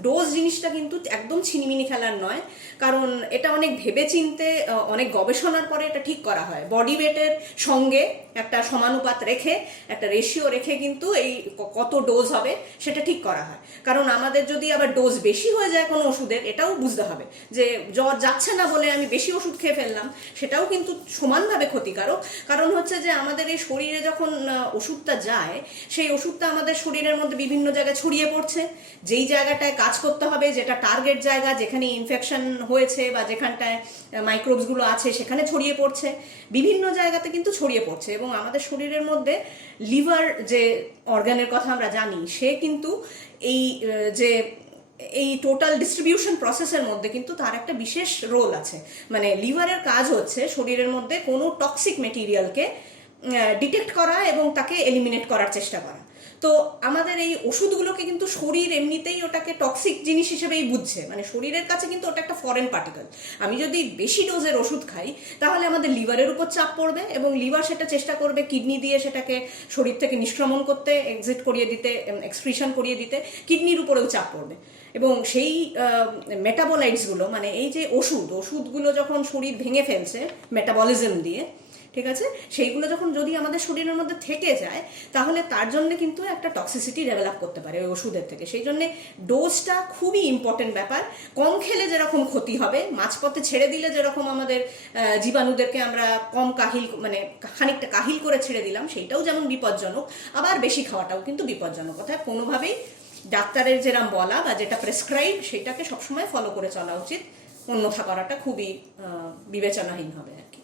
ডোজ জিনিসটা কিন্তু একদম ছিনিমিনি খেলার নয়, কারণ এটা অনেক ভেবেচিন্তে অনেক গবেষণার পরে এটা ঠিক করা হয়। বডি ওয়েটের সঙ্গে একটা সমানুপাত রেখে, একটা রেশিও রেখে কিন্তু এই কত ডোজ হবে সেটা ঠিক করা হয়। কারণ আমাদের যদি আবার ডোজ বেশি হয়ে যায় কোনো ওষুধের, এটাও বুঝতে হবে যে জ্বর যাচ্ছে না বলে আমি বেশি ওষুধ খেয়ে ফেললাম, সেটাও কিন্তু সমানভাবে ক্ষতিকারক। কারণ হচ্ছে যে আমাদের এই শরীরে যখন ওষুধটা যায়, সেই ওষুধটা আমাদের শরীরের মধ্যে বিভিন্ন জায়গায় ছড়িয়ে পড়ছে। যেই জায়গাটায় কাজ করতে হবে, যেটা টার্গেট জায়গা, যেখানে ইনফেকশন হয়েছে বা যেখানটায় মাইক্রোবসগুলো আছে সেখানে ছড়িয়ে পড়ছে, বিভিন্ন জায়গাতে কিন্তু ছড়িয়ে পড়ছে। এবং আমাদের শরীরের মধ্যে লিভার যে অর্গানের কথা আমরা জানি, সে কিন্তু এই টোটাল ডিস্ট্রিবিউশন প্রসেসের মধ্যে কিন্তু তার একটা বিশেষ রোল আছে। মানে লিভারের কাজ হচ্ছে শরীরের মধ্যে কোনো টক্সিক মেটেরিয়ালকে ডিটেক্ট করা এবং তাকে এলিমিনেট করার চেষ্টা করা। তো তো আমাদের এই ওষুধগুলোকে কিন্তু শরীর এমনিতেই ওটাকে টক্সিক জিনিস হিসেবেই বুঝছে, মানে শরীরের কাছে কিন্তু ওটা একটা ফরেন পার্টিকেল। আমি যদি বেশি ডোজের ওষুধ খাই তাহলে আমাদের লিভারের উপর চাপ পড়বে এবং লিভার সেটা চেষ্টা করবে কিডনি দিয়ে সেটাকে শরীর থেকে নিষ্ক্রমণ করতে, এক্সিট করিয়ে দিতে, এক্সক্রিশন করিয়ে দিতে, কিডনির উপরেও চাপ পড়বে। এবং সেই মেটাবোলাইটসগুলো, মানে এই যে ওষুধগুলো যখন শরীর ভেঙে ফেলছে মেটাবলিজম দিয়ে, ঠিক আছে, সেইগুলো যখন যদি আমাদের শরীরের মধ্যে থেকে যায় তাহলে তার জন্য কিন্তু একটা টক্সিসিটি ডেভেলপ করতে পারে ওই ওষুধের থেকে। সেই জন্য ডোজটা খুবই ইম্পর্টেন্ট ব্যাপার। কম খেলে যেরকম ক্ষতি হবে, মাঝপথে ছেড়ে দিলে যেরকম আমাদের জীবাণুদেরকে আমরা কম কাহিল, মানে খানিকটা কাহিল করে ছেড়ে দিলাম, সেইটাও যেমন বিপজ্জনক, আবার বেশি খাওয়াটাও কিন্তু বিপজ্জনক। অর্থাৎ কোনোভাবেই ডাক্তারের যেরকম বলা বা যেটা প্রেসক্রাইব সেটাকে সবসময় ফলো করে চলা উচিত, অন্যথা করাটা খুবই বিবেচনাহীন হবে আর কি।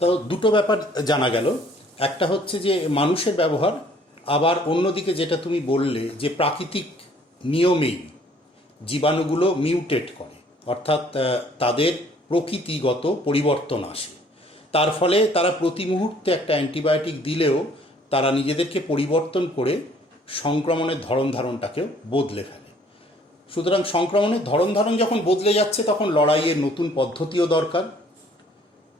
তো দুটো ব্যাপার জানা গেল, একটা হচ্ছে যে মানুষের ব্যবহার, আবার অন্যদিকে যেটা তুমি বললে যে প্রাকৃতিক নিয়মেই জীবাণুগুলো মিউটেট করে, অর্থাৎ তাদের প্রকৃতিগত পরিবর্তন আসে, তার ফলে তারা প্রতি মুহূর্তে একটা অ্যান্টিবায়োটিক দিলেও তারা নিজেদেরকে পরিবর্তন করে সংক্রমণের ধরন ধারণটাকেও বদলে ফেলে। সুতরাং সংক্রমণের ধরন ধারণ যখন বদলে যাচ্ছে তখন লড়াইয়ের নতুন পদ্ধতিও দরকার।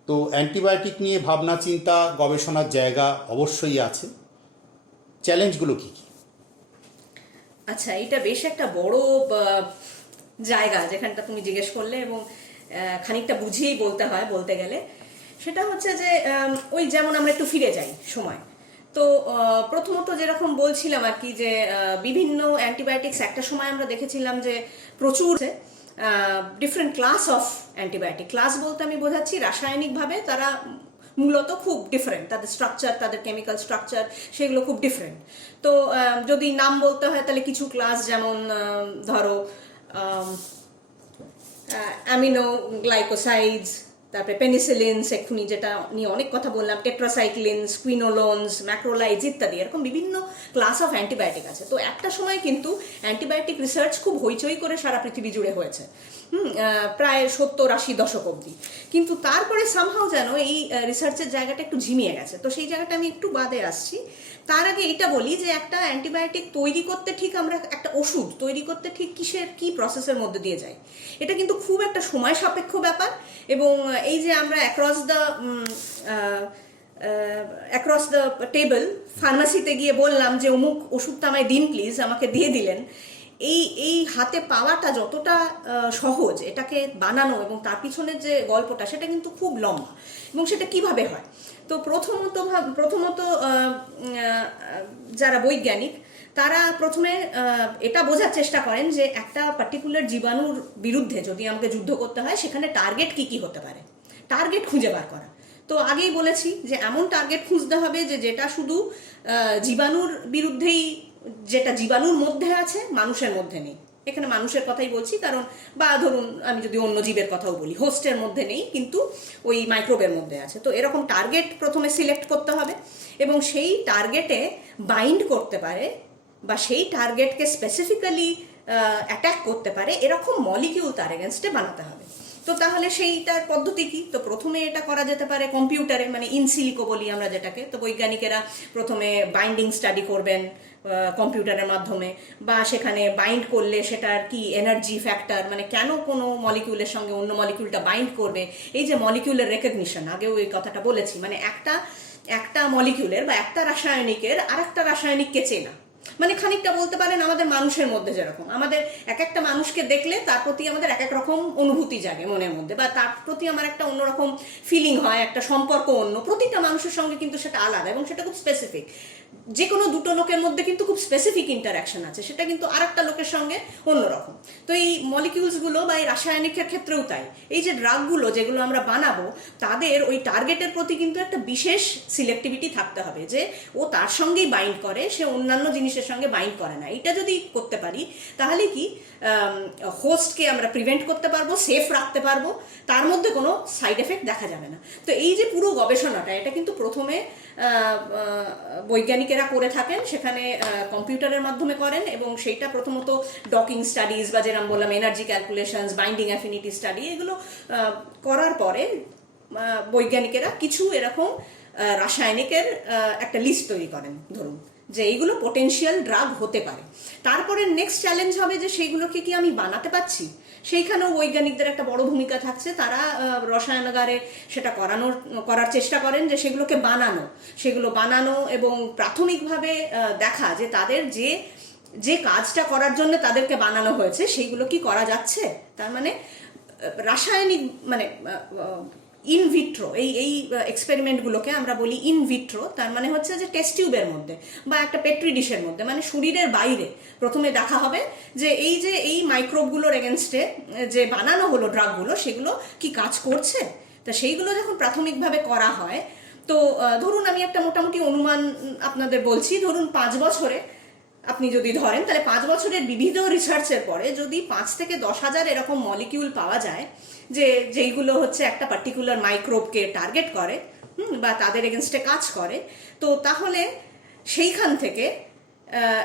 তো অ্যান্টিবায়োটিক নিয়ে ভাবনা চিন্তা গবেষণার জায়গা অবশ্যই আছে। চ্যালেঞ্জগুলো কী কী? আচ্ছা, এটা বেশ একটা বড় জায়গা যেখানটা তুমি জিজ্ঞেস করলে, এবং খানিকটা বুঝিয়েই বলতে হয় বলতে গেলে। সেটা হচ্ছে যে ওই যেমন আমরা একটু ফিরে যাই সময়, তো প্রথমত যেরকম বলছিলাম আর কি, যে বিভিন্ন অ্যান্টিবায়োটিক্স একটা সময় আমরা দেখেছিলাম যে প্রচুর different class of antibiotic. Class বলতে আমি বোঝাচ্ছি রাসায়নিকভাবে তারা মূলত খুব ডিফারেন্ট, তাদের স্ট্রাকচার, তাদের কেমিক্যাল স্ট্রাকচার সেগুলো খুব ডিফারেন্ট। তো যদি নাম বলতে হয় তাহলে কিছু ক্লাস, যেমন ধরো অ্যামিনো গ্লাইকোসাইডস, তারপরে পেনিসিলিনস, এক্ষুনি যেটা নিয়ে অনেক কথা বললাম, টেট্রাসাইক্লিনস, কুইনোলোনস, ম্যাক্রোলাইডস ইত্যাদি, এরকম বিভিন্ন ক্লাস অফ অ্যান্টিবায়োটিক আছে। তো একটা সময় কিন্তু অ্যান্টিবায়োটিক রিসার্চ খুব হইচই করে সারা পৃথিবী জুড়ে হয়েছে, প্রায় 70-80 দশক অবধি। কিন্তু তারপরে সামহাও যেন এই রিসার্চের জায়গাটা একটু ঝিমিয়ে গেছে। তো সেই জায়গাটা আমি একটু বাদে আসছি। তার আগে এটা বলি যে একটা অ্যান্টিবায়োটিক তৈরি করতে, ঠিক আমরা একটা ওষুধ তৈরি করতে ঠিক কি প্রসেসের মধ্যে দিয়ে যাই, এটা কিন্তু খুব একটা সময় সাপেক্ষ ব্যাপার। এবং এই যে আমরা অ্যাক্রস দ্য টেবল ফার্মাসিতে গিয়ে বললাম যে অমুক ওষুধটা আমায় দিন প্লিজ, আমাকে দিয়ে দিলেন, এই হাতে পাওয়াটা যতটা সহজ, এটাকে বানানো এবং তার পিছনের যে গল্পটা সেটা কিন্তু খুব লম্বা। এবং সেটা কিভাবে হয়, তো প্রথমত যারা বৈজ্ঞানিক তারা প্রথমে এটা বোঝার চেষ্টা করেন যে একটা পার্টিকুলার জীবাণুর বিরুদ্ধে যদি আমাকে যুদ্ধ করতে হয় সেখানে টার্গেট কি হতে পারে, টার্গেট খুঁজে বার করা। তো আগেই বলেছি যে এমন টার্গেট খুঁজতে হবে যেটা শুধু জীবাণুর বিরুদ্ধেই, যেটা জীবাণুর মধ্যে আছে মানুষের মধ্যে নেই। এখানে মানুষের কথাই বলছি, কারণ বা ধরুন আমি যদি অন্য জীবের কথাও বলি, হোস্টের মধ্যে নেই কিন্তু ওই মাইক্রোবের মধ্যে আছে। তো এরকম টার্গেট প্রথমে সিলেক্ট করতে হবে এবং সেই টার্গেটে বাইন্ড করতে পারে বা সেই টার্গেটকে স্পেসিফিক্যালি অ্যাটাক করতে পারে এরকম মলিকিউল তার এগেনস্টে বানাতে হবে। তো তাহলে সেইটার পদ্ধতি কি? তো প্রথমে এটা করা যেতে পারে কম্পিউটারে, মানে ইনসিলিকো বলি আমরা যেটাকে। তো বৈজ্ঞানিকেরা প্রথমে বাইন্ডিং স্টাডি করবেন কম্পিউটারের মাধ্যমে, বা সেখানে বাইন্ড করলে সেটার কি এনার্জি ফ্যাক্টর, মানে কেন কোনো মলিকিউলের সঙ্গে অন্য মলিকিউলটা বাইন্ড করবে, এই যে মলিকিউলের রেকগনিশন, আগেও এই কথাটা বলেছি, মানে একটা মলিকিউলের বা একটা রাসায়নিকের আর একটা রাসায়নিককে চেনা, মানে খানিকটা বলতে পারেন আমাদের মানুষের মধ্যে যেরকম আমাদের এক একটা মানুষকে দেখলে তার প্রতি আমাদের এক এক রকম অনুভূতি জাগে মনের মধ্যে, বা তার প্রতি আমার একটা অন্যরকম ফিলিং হয়, একটা সম্পর্ক অন্য, প্রতিটা মানুষের সঙ্গে কিন্তু সেটা আলাদা এবং সেটা খুব স্পেসিফিক। যে কোনো দুটো লোকের মধ্যে কিন্তু খুব স্পেসিফিক ইন্টারাকশন আছে, সেটা কিন্তু আর একটা লোকের সঙ্গে অন্যরকম। তো এই মলিকিউলসগুলো বা এই রাসায়নিকের ক্ষেত্রেও তাই, এই যে ড্রাগগুলো যেগুলো আমরা বানাবো তাদের ওই টার্গেটের প্রতি কিন্তু একটা বিশেষ সিলেক্টিভিটি থাকতে হবে, যে ও তার সঙ্গেই বাইন্ড করে, সে অন্যান্য জিনিসের সঙ্গে বাইন্ড করে না। এটা যদি করতে পারি তাহলে কি হোস্টকে আমরা প্রিভেন্ট করতে পারবো, সেফ রাখতে পারবো, তার মধ্যে কোনো সাইড এফেক্ট দেখা যাবে না। তো এই যে পুরো গবেষণাটা, এটা কিন্তু প্রথমে বৈজ্ঞানিকেরা করে থাকেন, সেখানে কম্পিউটারের মাধ্যমে করেন এবং সেইটা প্রথমত ডকিং স্টাডিজ বা যেরকম বললাম energy calculations, binding affinity study, এগুলো করার পরে বৈজ্ঞানিকেরা কিছু এরকম রাসায়নিকের একটা লিস্ট তৈরি করেন, ধরুন যে এইগুলো পোটেনশিয়াল ড্রাগ হতে পারে। তারপরে নেক্সট চ্যালেঞ্জ হবে যে সেইগুলোকে কি আমি বানাতে পারছি, সেইখানেও বৈজ্ঞানিকদের একটা বড় ভূমিকা থাকছে। তারা রসায়নাগারে সেটা করার চেষ্টা করেন যে সেগুলো বানানো এবং প্রাথমিকভাবে দেখা যে তাদের যে কাজটা করার জন্য তাদেরকে বানানো হয়েছে সেইগুলো কি করা যাচ্ছে। তার মানে রাসায়নিক মানে ইনভিট্রো এই এক্সপেরিমেন্টগুলোকে আমরা বলি ইনভিট্রো। তার মানে হচ্ছে যে টেস্ট টিউবের মধ্যে বা একটা পেট্রি ডিশের মধ্যে, মানে শরীরের বাইরে প্রথমে দেখা হবে যে এই মাইক্রোবগুলোর এগেনস্টে যে বানানো হলো ড্রাগগুলো সেগুলো কি কাজ করছে। তা সেইগুলো যখন প্রাথমিকভাবে করা হয়, তো ধরুন আমি একটা মোটামুটি অনুমান আপনাদের বলছি, ধরুন 5 বছরে আপনি যদি ধরেন, তাহলে 5 বছরের বিবিধ রিসার্চের পরে যদি 5 থেকে 10,000 এরকম মলিকিউল পাওয়া যায় যেইগুলো হচ্ছে একটা পার্টিকুলার মাইক্রোবকে টার্গেট করে বা তাদের এগেনস্টে কাজ করে, তো তাহলে সেইখান থেকে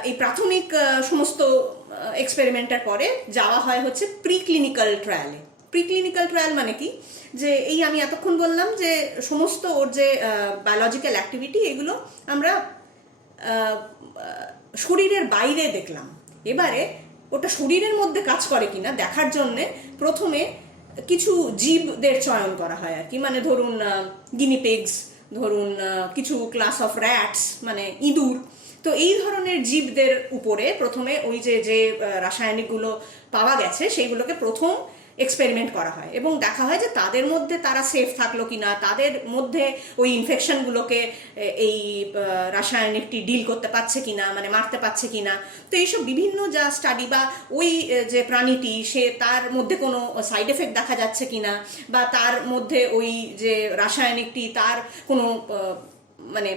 এই প্রাথমিক সমস্ত এক্সপেরিমেন্টের পরে যাওয়া হয় হচ্ছে প্রিক্লিনিক্যাল ট্রায়ালে। প্রিক্লিনিক্যাল ট্রায়াল মানে কি, যে এই আমি এতক্ষণ বললাম যে সমস্ত ওর যে বায়োলজিক্যাল অ্যাক্টিভিটি এগুলো আমরা শরীরের বাইরে দেখলাম। এবারে ওটা শরীরের মধ্যে কাজ করে কিনা দেখার জন্যে প্রথমে কিছু জীবদের চয়ন করা হয় আর কি, মানে ধরুন গিনিপিগস, ধরুন কিছু ক্লাস অফ র্যাটস মানে ইঁদুর। তো এই ধরনের জীবদের উপরে প্রথমে ওই যে রাসায়নিকগুলো পাওয়া গেছে সেইগুলোকে প্রথম এক্সপেরিমেন্ট করা হয় এবং দেখা হয় যে তাদের মধ্যে তারা সেফ থাকলো কিনা, তাদের মধ্যে ওই ইনফেকশনগুলোকে এই রাসায়নিকটি ডিল করতে পারছে কিনা, মানে মারতে পারছে কিনা। তো এইসব বিভিন্ন যা স্টাডি বা ওই যে প্রাণীটি সে তার মধ্যে কোনো সাইড এফেক্ট দেখা যাচ্ছে কিনা, বা তার মধ্যে ওই যে রাসায়নিকটি তার কোনো মানে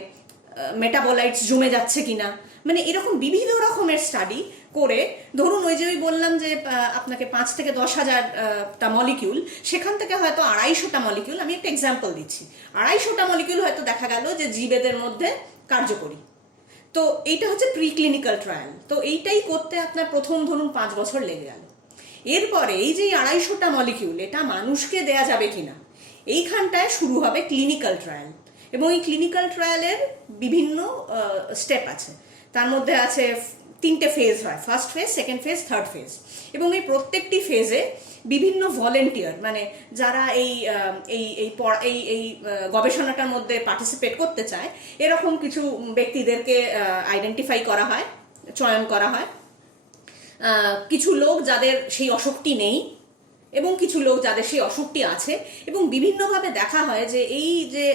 মেটাবোলাইটস জমে যাচ্ছে কিনা, মানে এরকম বিভিন্ন রকমের স্টাডি করে ধরুন ওই যে ওই বললাম যে আপনাকে 5 থেকে 10,000টা মলিকিউল, সেখান থেকে হয়তো 250টা মলিকিউল, আমি একটা এক্সাম্পল দিচ্ছি, 250টা মলিকিউল হয়তো দেখা গেল যে জীবেদের মধ্যে কার্যকরী। তো এইটা হচ্ছে প্রিক্লিনিক্যাল ট্রায়াল। তো এইটাই করতে আপনার প্রথম ধরুন 5 বছর লেগে গেল। এরপরে এই যে 250টা মলিকিউল এটা মানুষকে দেয়া যাবে কিনা, এইখানটায় শুরু হবে ক্লিনিক্যাল ট্রায়াল। এবং এই ক্লিনিক্যাল ট্রায়ালের বিভিন্ন স্টেপ আছে, তার মধ্যে আছে 3টে ফেজ হয়, first phase, second phase, third phase. এবং এই প্রত্যেকটি ফেজে বিভিন্ন ভলেন্টিয়ার মানে যারা এই গবেষণাটার মধ্যে পার্টিসিপেট করতে চায় এরকম কিছু ব্যক্তিদেরকে আইডেন্টিফাই করা হয়, চয়ন করা হয়। কিছু লোক যাদের সেই অসুখটি নেই এবং কিছু লোক যাদের সেই অসুখটি আছে, এবং বিভিন্নভাবে দেখা হয় যে এই যে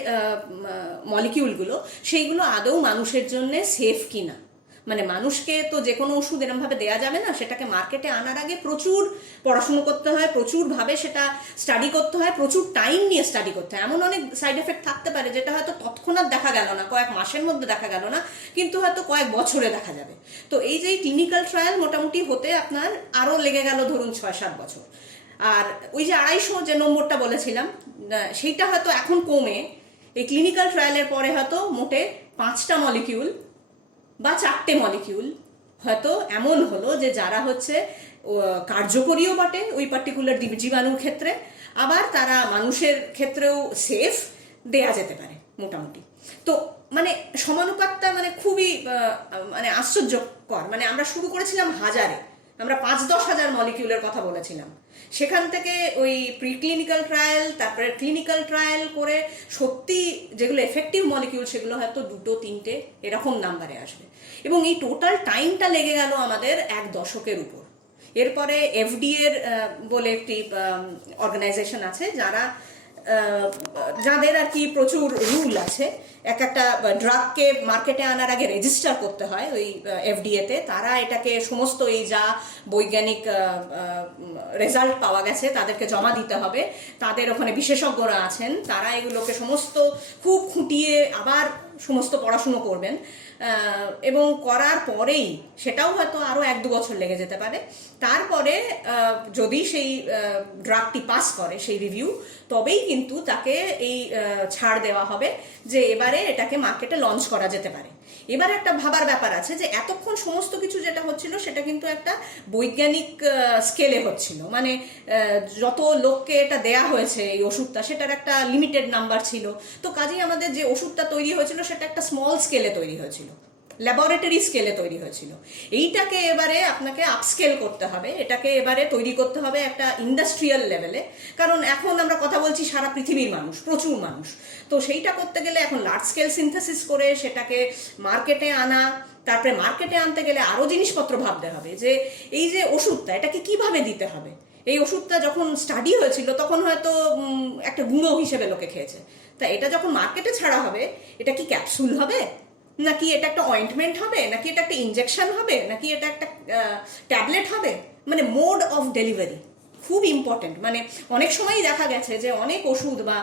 মলিকিউলগুলো সেইগুলো আদৌ মানুষের জন্য সেফ কিনা। মানে মানুষকে তো যে কোনো ওষুধ এরমভাবে দেওয়া যাবে না, সেটাকে মার্কেটে আনার আগে প্রচুর পড়াশুনো করতে হয়, প্রচুরভাবে সেটা স্টাডি করতে হয়, প্রচুর টাইম নিয়ে স্টাডি করতে হয়। এমন অনেক সাইড এফেক্ট থাকতে পারে যেটা হয়তো তৎক্ষণাৎ দেখা গেল না, কয়েক মাসের মধ্যে দেখা গেল না, কিন্তু হয়তো কয়েক বছরে দেখা যাবে। তো এই যে ক্লিনিক্যাল ট্রায়াল মোটামুটি হতে আপনার আরও লেগে গেল ধরুন 6-7 বছর। আর ওই যে 250 যে নম্বরটা বলেছিলাম সেইটা হয়তো এখন কমে এই ক্লিনিক্যাল ট্রায়ালের পরে হয়তো মোটে 5টা মলিকিউল বা 4টে মলিকিউল হয়তো এমন হলো যে যারা হচ্ছে কার্যকরীও বটে ওই পার্টিকুলার জীবাণুর ক্ষেত্রে, আবার তারা মানুষের ক্ষেত্রেও সেফ দেয়া যেতে পারে মোটামুটি। তো মানে সমানুপাতটা মানে খুবই মানে আশ্চর্যকর। মানে আমরা শুরু করেছিলাম হাজারে, আমরা 5-10 হাজার মলিকিউলের কথা বলেছিলাম, সেখান থেকে ওই প্রিক্লিনিক্যাল ট্রায়াল, তারপরে ক্লিনিক্যাল ট্রায়াল করে সত্যি যেগুলো এফেক্টিভ মলিকিউল সেগুলো হয়তো 2-3টে এরকম নাম্বারে আসবে। এবং এই টোটাল টাইমটা লেগে গেল আমাদের 1 দশকের উপর। এরপরে এফডিএর বলে একটি অর্গানাইজেশন আছে যাদের আর কি প্রচুর রুল আছে। একটা ড্রাগকে মার্কেটে আনার আগে রেজিস্টার করতে হয় ওই এফডিএতে। তারা এটাকে সমস্ত এই যা বৈজ্ঞানিক রেজাল্ট পাওয়া গেছে তাদেরকে জমা দিতে হবে। তাদের ওখানে বিশেষজ্ঞরা আছেন, তারা এগুলোকে সমস্ত খুব খুঁটিয়ে আবার সমস্ত পড়াশুনো করবেন, এবং করার পরেই সেটাও হয়তো আরও 1-2 বছর লেগে যেতে পারে। তারপরে যদি সেই ড্রাগটি পাস করে সেই রিভিউ, তবেই কিন্তু তাকে এই ছাড় দেওয়া হবে যে এবারে এটাকে মার্কেটে লঞ্চ করা যেতে পারে। এবার একটা ভাবার ব্যাপার আছে যে এতক্ষণ সমস্ত কিছু যেটা হচ্ছিল সেটা কিন্তু একটা বৈজ্ঞানিক স্কেলে হচ্ছিল, মানে যত লোককে এটা দেয়া হয়েছে এই ওষুধটা সেটার একটা লিমিটেড নাম্বার ছিল। তো কাজেই আমাদের যে ওষুধটা তৈরি হয়েছিল সেটা একটা স্মল স্কেলে তৈরি হয়েছিল, ল্যাবরেটরি স্কেলে তৈরি হয়েছিল। এইটাকে এবারে আপনাকে আপস্কেল করতে হবে, এটাকে এবারে তৈরি করতে হবে একটা ইন্ডাস্ট্রিয়াল লেভেলে। কারণ এখন আমরা কথা বলছি সারা পৃথিবীর মানুষ, প্রচুর মানুষ, তো সেইটা করতে গেলে এখন লার্জ স্কেল সিনথেসিস করে সেটাকে মার্কেটে আনা, তারপরে মার্কেটে আনতে গেলে আরও জিনিসপত্র ভাবতে হবে যে এই যে ওষুধটা এটাকে কিভাবে দিতে হবে। এই ওষুধটা যখন স্টাডি হয়েছিল তখন হয়তো একটা গুঁড়ো হিসেবে লোকে খেয়েছে, তা এটা যখন মার্কেটে ছাড়া হবে এটা কি ক্যাপসুল হবে, নাকি এটা একটা অয়েন্টমেন্ট হবে, নাকি এটা একটা ইনজেকশন হবে, নাকি এটা একটা ট্যাবলেট হবে, মানে মোড অফ ডেলিভারি খুব ইম্পর্টেন্ট। মানে অনেক সময়ই দেখা গেছে যে অনেক ওষুধ বা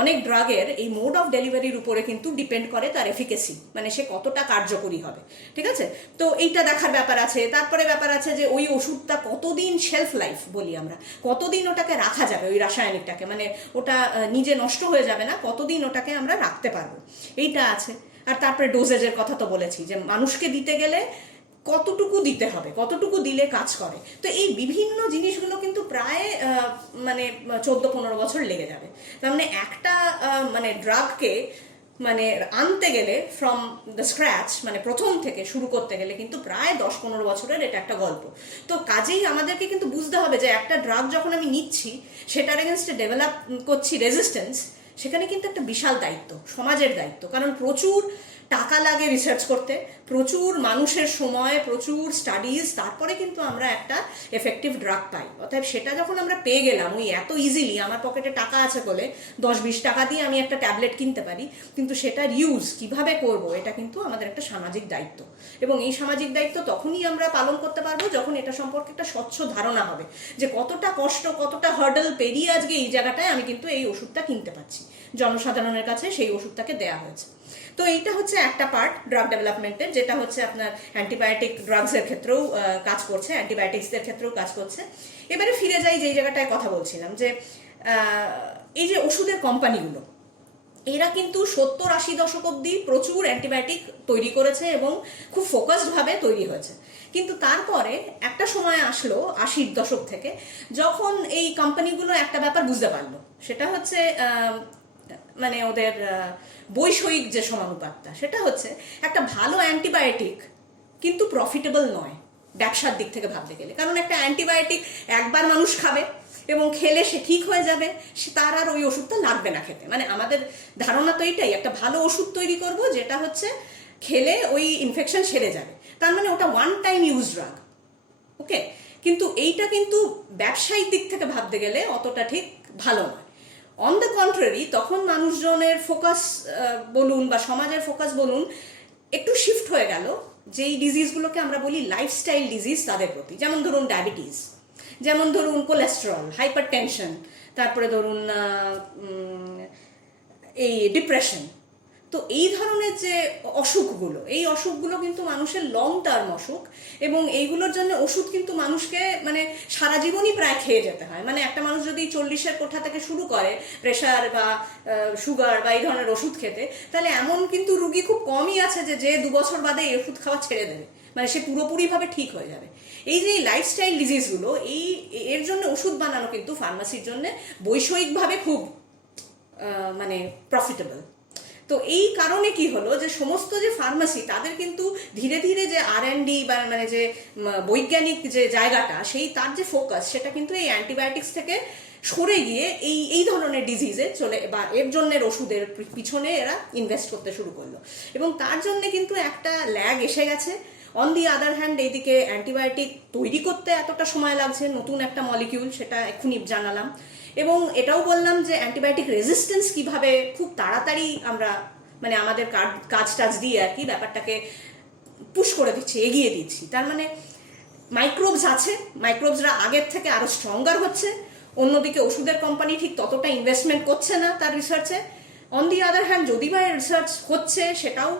অনেক ড্রাগের এই মোড অফ ডেলিভারির উপরে কিন্তু ডিপেন্ড করে তার এফিকেসি, মানে সে কতটা কার্যকরী হবে, ঠিক আছে। তো এইটা দেখার ব্যাপার আছে। তারপরে ব্যাপার আছে যে ওই ওষুধটা কতদিন শেলফ লাইফ বলি আমরা, কতদিন ওটাকে রাখা যাবে, ওই রাসায়নিকটাকে, মানে ওটা নিজে নষ্ট হয়ে যাবে না, কতদিন ওটাকে আমরা রাখতে পারবো, এইটা আছে। আর তারপরে ডোজেজের কথা তো বলেছি যে মানুষকে দিতে গেলে কতটুকু দিতে হবে, কতটুকু দিলে কাজ করে। তো এই বিভিন্ন জিনিসগুলো কিন্তু প্রায় মানে 14-15 বছর লেগে যাবে। তার মানে একটা মানে ড্রাগকে মানে আনতে গেলে ফ্রম দ্য স্ক্র্যাচ, মানে প্রথম থেকে শুরু করতে গেলে কিন্তু প্রায় 10-15 বছরের এটা একটা গল্প। তো কাজেই আমাদেরকে কিন্তু বুঝতে হবে যে একটা ড্রাগ যখন আমি নিচ্ছি সেটার এগেনস্টে ডেভেলপ করছি রেজিস্ট্যান্স, সেখানে কিন্তু একটা বিশাল দায়িত্ব, সমাজের দায়িত্ব। কারণ প্রচুর টাকা লাগে রিসার্চ করতে, প্রচুর মানুষের সময়, প্রচুর স্টাডিজ, তারপরে কিন্তু আমরা একটা এফেক্টিভ ড্রাগ পাই। অর্থাৎ সেটা যখন আমরা পেয়ে গেলাম ওই এত ইজিলি, আমার পকেটে টাকা আছে বলে 10-20 টাকা দিয়ে আমি একটা ট্যাবলেট কিনতে পারি, কিন্তু সেটার ইউজ কিভাবে করব এটা কিন্তু আমাদের একটা সামাজিক দায়িত্ব। এবং এই সামাজিক দায়িত্ব তখনই আমরা পালন করতে পারবো যখন এটা সম্পর্কে একটা স্বচ্ছ ধারণা হবে যে কতটা কষ্ট, কতটা হার্ডল পেরিয়ে আজকে এই জায়গাটায় আমি কিন্তু এই ওষুধটা কিনতে পারছি, জনসাধারণের কাছে সেই ওষুধটাকে দেয়া হয়েছে। তো এইটা হচ্ছে একটা পার্ট ড্রাগ ডেভেলপমেন্টের, যেটা হচ্ছে আপনার অ্যান্টিবায়োটিক ড্রাগসের ক্ষেত্রেও কাজ করছে, অ্যান্টিবায়োটিক্সদের ক্ষেত্রেও কাজ করছে। এবারে ফিরে যাই যেই জায়গাটায় কথা বলছিলাম যে এই যে ওষুধের কোম্পানিগুলো, এরা কিন্তু 70-80 দশক অব্দি প্রচুর অ্যান্টিবায়োটিক তৈরি করেছে এবং খুব ফোকাসডভাবে তৈরি হয়েছে। কিন্তু তারপরে একটা সময় আসলো 80-র দশক থেকে, যখন এই কোম্পানিগুলো একটা ব্যাপার বুঝতে পারলো, সেটা হচ্ছে মানে ওদের বৈষয়িক যে সমানুপাতটা, সেটা হচ্ছে একটা ভালো অ্যান্টিবায়োটিক কিন্তু প্রফিটেবল নয় ব্যবসার দিক থেকে ভাবতে গেলে। কারণ একটা অ্যান্টিবায়োটিক একবার মানুষ খাবে এবং খেলে সে ঠিক হয়ে যাবে, সে তার আর ওই ওষুধটা লাগবে না খেতে। মানে আমাদের ধারণা তো এইটাই, একটা ভালো ওষুধ তৈরি করব যেটা হচ্ছে খেলে ওই ইনফেকশন সেরে যাবে, তার মানে ওটা ওয়ান টাইম ইউজ ড্রাগ, ওকে। কিন্তু এইটা কিন্তু ব্যবসায়িক দিক থেকে ভাবতে গেলে অতটা ঠিক ভালো নয়। অন দ্য কন্ট্রারি, তখন মানুষজনের ফোকাস বলুন বা সমাজের ফোকাস বলুন একটু শিফট হয়ে গেল যেই ডিজিজগুলোকে আমরা বলি লাইফস্টাইল ডিজিজ তাদের প্রতি। যেমন ধরুন ডায়াবেটিস, যেমন ধরুন কোলেস্টেরল, হাইপার টেনশন, তারপরে ধরুন এই ডিপ্রেশন। তো এই ধরনের যে অসুখগুলো, এই অসুখগুলো কিন্তু মানুষের লং টার্ম অসুখ, এবং এইগুলোর জন্য ওষুধ কিন্তু মানুষকে মানে সারা জীবনই প্রায় খেয়ে যেতে হয়। মানে একটা মানুষ যদি 40-এর কোঠা থেকে শুরু করে প্রেশার বা সুগার বা এই ধরনের ওষুধ খেতে, তাহলে এমন কিন্তু রুগী খুব কমই আছে যে 2 বছর বাদে এই ওষুধ খাওয়া ছেড়ে দেবে, মানে সে পুরোপুরিভাবে ঠিক হয়ে যাবে। এই যে লাইফস্টাইল ডিজিজগুলো, এর জন্য ওষুধ বানানো কিন্তু ফার্মাসির জন্য বৈষয়িকভাবে খুব মানে প্রফিটেবল। তো এই কারণে কি হলো যে সমস্ত যে ফার্মাসি তাদের কিন্তু ধীরে ধীরে যে R&D বা মানে যে বৈজ্ঞানিক যে জায়গাটা, সেই তার যে ফোকাস, সেটা কিন্তু এই অ্যান্টিবায়োটিক্স থেকে সরে গিয়ে এই ধরনের ডিজিজে চলে বা এর জন্য ওষুধের পিছনে এরা ইনভেস্ট করতে শুরু করলো, এবং তার জন্য কিন্তু একটা ল্যাগ এসে গেছে। অন দি আদার হ্যান্ড, এইদিকে অ্যান্টিবায়োটিক তৈরি করতে এতটা সময় লাগছে, নতুন একটা মলিকিউল, সেটা এক্ষুনি জানালাম। এবং এটাও বললাম যে অ্যান্টিবায়োটিক রেজিস্ট্যান্স কিভাবে খুব তাড়াতাড়ি আমরা মানে আমাদের কাজ টাজ দিয়ে আর কি ব্যাপারটাকে পুশ করে দিচ্ছি, এগিয়ে দিচ্ছি। তার মানে মাইক্রোবস আছে, মাইক্রোবসরা আগের থেকে আরো স্ট্রঙ্গার হচ্ছে। অন্যদিকে ওষুধের কোম্পানি ঠিক ততটা ইনভেস্টমেন্ট করছে না তার রিসার্চে। অন দি আদার হ্যান্ড, যদি বা রিসার্চ হচ্ছে সেটাও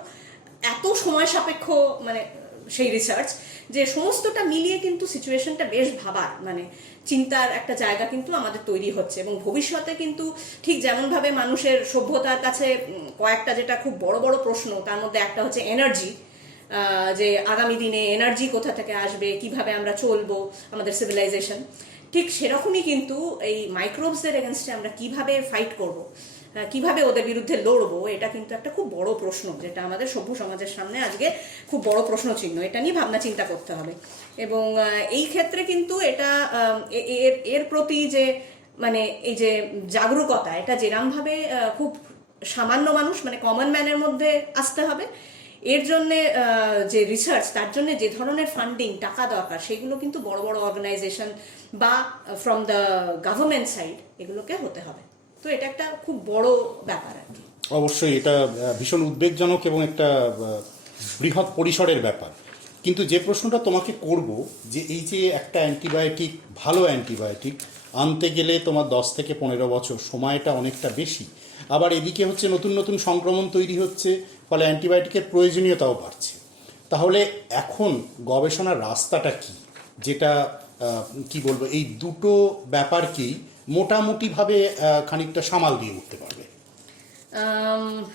এত সময় সাপেক্ষ, মানে সেই রিসার্চ, যে সমস্তটা মিলিয়ে কিন্তু সিচুয়েশনটা বেশ ভাবার মানে চিন্তার একটা জায়গা কিন্তু আমাদের তৈরি হচ্ছে। এবং ভবিষ্যতে কিন্তু ঠিক যেমনভাবে মানুষের সভ্যতার কাছে কয়েকটা যেটা খুব বড় বড় প্রশ্ন, তার মধ্যে একটা হচ্ছে এনার্জি, যে আগামী দিনে এনার্জি কোথা থেকে আসবে, কিভাবে আমরা চলবো, আমাদের সিভিলাইজেশন, ঠিক সেরকমই কিন্তু এই মাইক্রোবসদের এগেনস্টে আমরা কিভাবে ফাইট করব, কিভাবে ওদের বিরুদ্ধে লড়বো, এটা কিন্তু একটা খুব বড় প্রশ্ন, যেটা আমাদের সভ্য সমাজের সামনে আজকে খুব বড় প্রশ্ন চিহ্ন। এটা নিয়ে ভাবনা চিন্তা করতে হবে। এবং এই ক্ষেত্রে কিন্তু এটা এর প্রতি যে মানে এই যে জাগরুকতা, এটা যেরমভাবে খুব সামান্য মানুষ মানে কমন ম্যানের মধ্যে আসতে হবে, এর জন্যে যে রিসার্চ, তার জন্য যে ধরনের ফান্ডিং টাকা দরকার, সেগুলো কিন্তু বড় বড় অর্গানাইজেশন বা ফ্রম দ্য গভর্নমেন্ট সাইড এগুলোকে হতে হবে। তো এটা একটা খুব বড় ব্যাপার আর কি। অবশ্যই এটা ভীষণ উদ্বেগজনক এবং একটা বৃহৎ পরিসরের ব্যাপার। কিন্তু যে প্রশ্নটা তোমাকে করব, যে এই যে একটা অ্যান্টিবায়োটিক, ভালো অ্যান্টিবায়োটিক আনতে গেলে তোমার 10 থেকে 15 বছর, সময়টা অনেকটা বেশি। আবার এদিকে হচ্ছে নতুন নতুন সংক্রমণ তৈরি হচ্ছে, ফলে অ্যান্টিবায়োটিকের প্রয়োজনীয়তাও বাড়ছে। তাহলে এখন গবেষণার রাস্তাটা কি, যেটা কি বলবো, এই দুটো ব্যাপারকেই মোটামুটিভাবে খানিকটা সামাল দিয়ে উঠতে পারবে?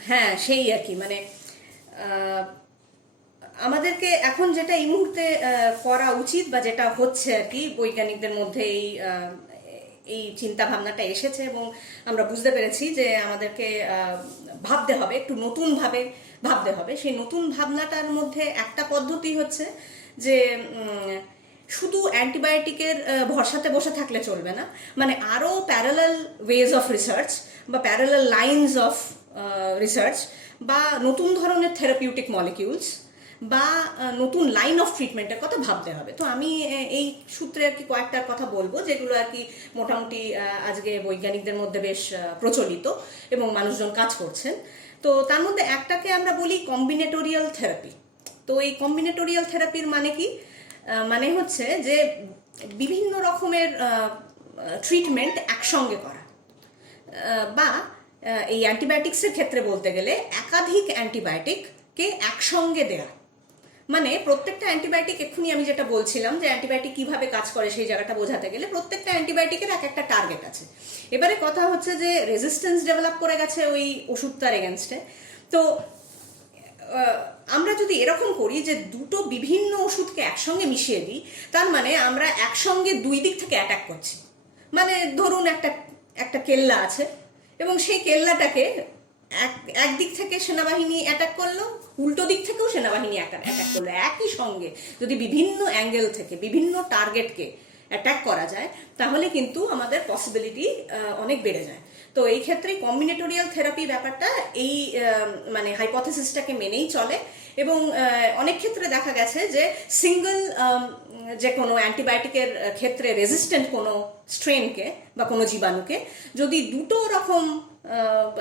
হ্যাঁ, সেই আর কি, মানে আমাদেরকে এখন যেটা এই মুহূর্তে করা উচিত বা যেটা হচ্ছে আর কি, বৈজ্ঞানিকদের মধ্যে এই চিন্তা ভাবনাটা এসেছে এবং আমরা বুঝতে পেরেছি যে আমাদেরকে ভাবতে হবে, একটু নতুনভাবে ভাবতে হবে। সেই নতুন ভাবনাটার মধ্যে একটা পদ্ধতি হচ্ছে যে শুধু অ্যান্টিবায়োটিকের ভরসাতে বসে থাকলে চলবে না, মানে আরও প্যারালাল ওয়েজ অফ রিসার্চ বা প্যারালাল লাইনস অফ রিসার্চ বা নতুন ধরনের থেরাপিউটিক মলিকিউলস বা নতুন লাইন অফ ট্রিটমেন্টের কথা ভাবতে হবে। তো আমি এই সূত্রে আর কি কয়েকটার কথা বলবো, যেগুলো আর কি মোটামুটি আজকে বৈজ্ঞানিকদের মধ্যে বেশ প্রচলিত এবং মানুষজন কাজ করছেন। তো তার মধ্যে একটাকে আমরা বলি কম্বিনেটোরিয়াল থেরাপি। তো এই কম্বিনেটোরিয়াল থেরাপির মানে কি? মানে হচ্ছে যে বিভিন্ন রকমের ট্রিটমেন্ট একসঙ্গে করা, বা এই অ্যান্টিবায়োটিক্সের ক্ষেত্রে বলতে গেলে একাধিক অ্যান্টিবায়োটিককে একসঙ্গে দেয়া। মানে প্রত্যেকটা অ্যান্টিবায়োটিক, এক্ষুনি আমি যেটা বলছিলাম যে অ্যান্টিবায়োটিক কিভাবে কাজ করে সেই জায়গাটা বোঝাতে গেলে প্রত্যেকটা অ্যান্টিবায়োটিকের এক একটা টার্গেট আছে। এবারে কথা হচ্ছে যে রেজিস্ট্যান্স ডেভেলপ করে গেছে ওই ওষুধটার এগেনস্টে। তো আমরা যদি এরকম করি যে দুটো বিভিন্ন ওষুধকে একসঙ্গে মিশিয়ে দিই, তার মানে আমরা একসঙ্গে দুই দিক থেকে অ্যাটাক করছি। মানে ধরুন একটা কেল্লা আছে এবং সেই কেল্লাটাকে একদিক থেকে সেনাবাহিনী অ্যাটাক করলো, উল্টো দিক থেকেও সেনাবাহিনী অ্যাটাক করলো। একই সঙ্গে যদি বিভিন্ন অ্যাঙ্গেল থেকে বিভিন্ন টার্গেটকে অ্যাটাক করা যায়, তাহলে কিন্তু আমাদের পসিবিলিটি অনেক বেড়ে যায়। তো এই ক্ষেত্রে কম্বিনেটোরিয়াল থেরাপি ব্যাপারটা এই মানে হাইপোথেসিসটাকে মেনেই চলে। এবং অনেক ক্ষেত্রে দেখা গেছে যে সিঙ্গল যে কোনো অ্যান্টিবায়োটিকের ক্ষেত্রে রেজিস্ট্যান্ট কোনো স্ট্রেনকে বা কোনো জীবাণুকে যদি দুটো রকম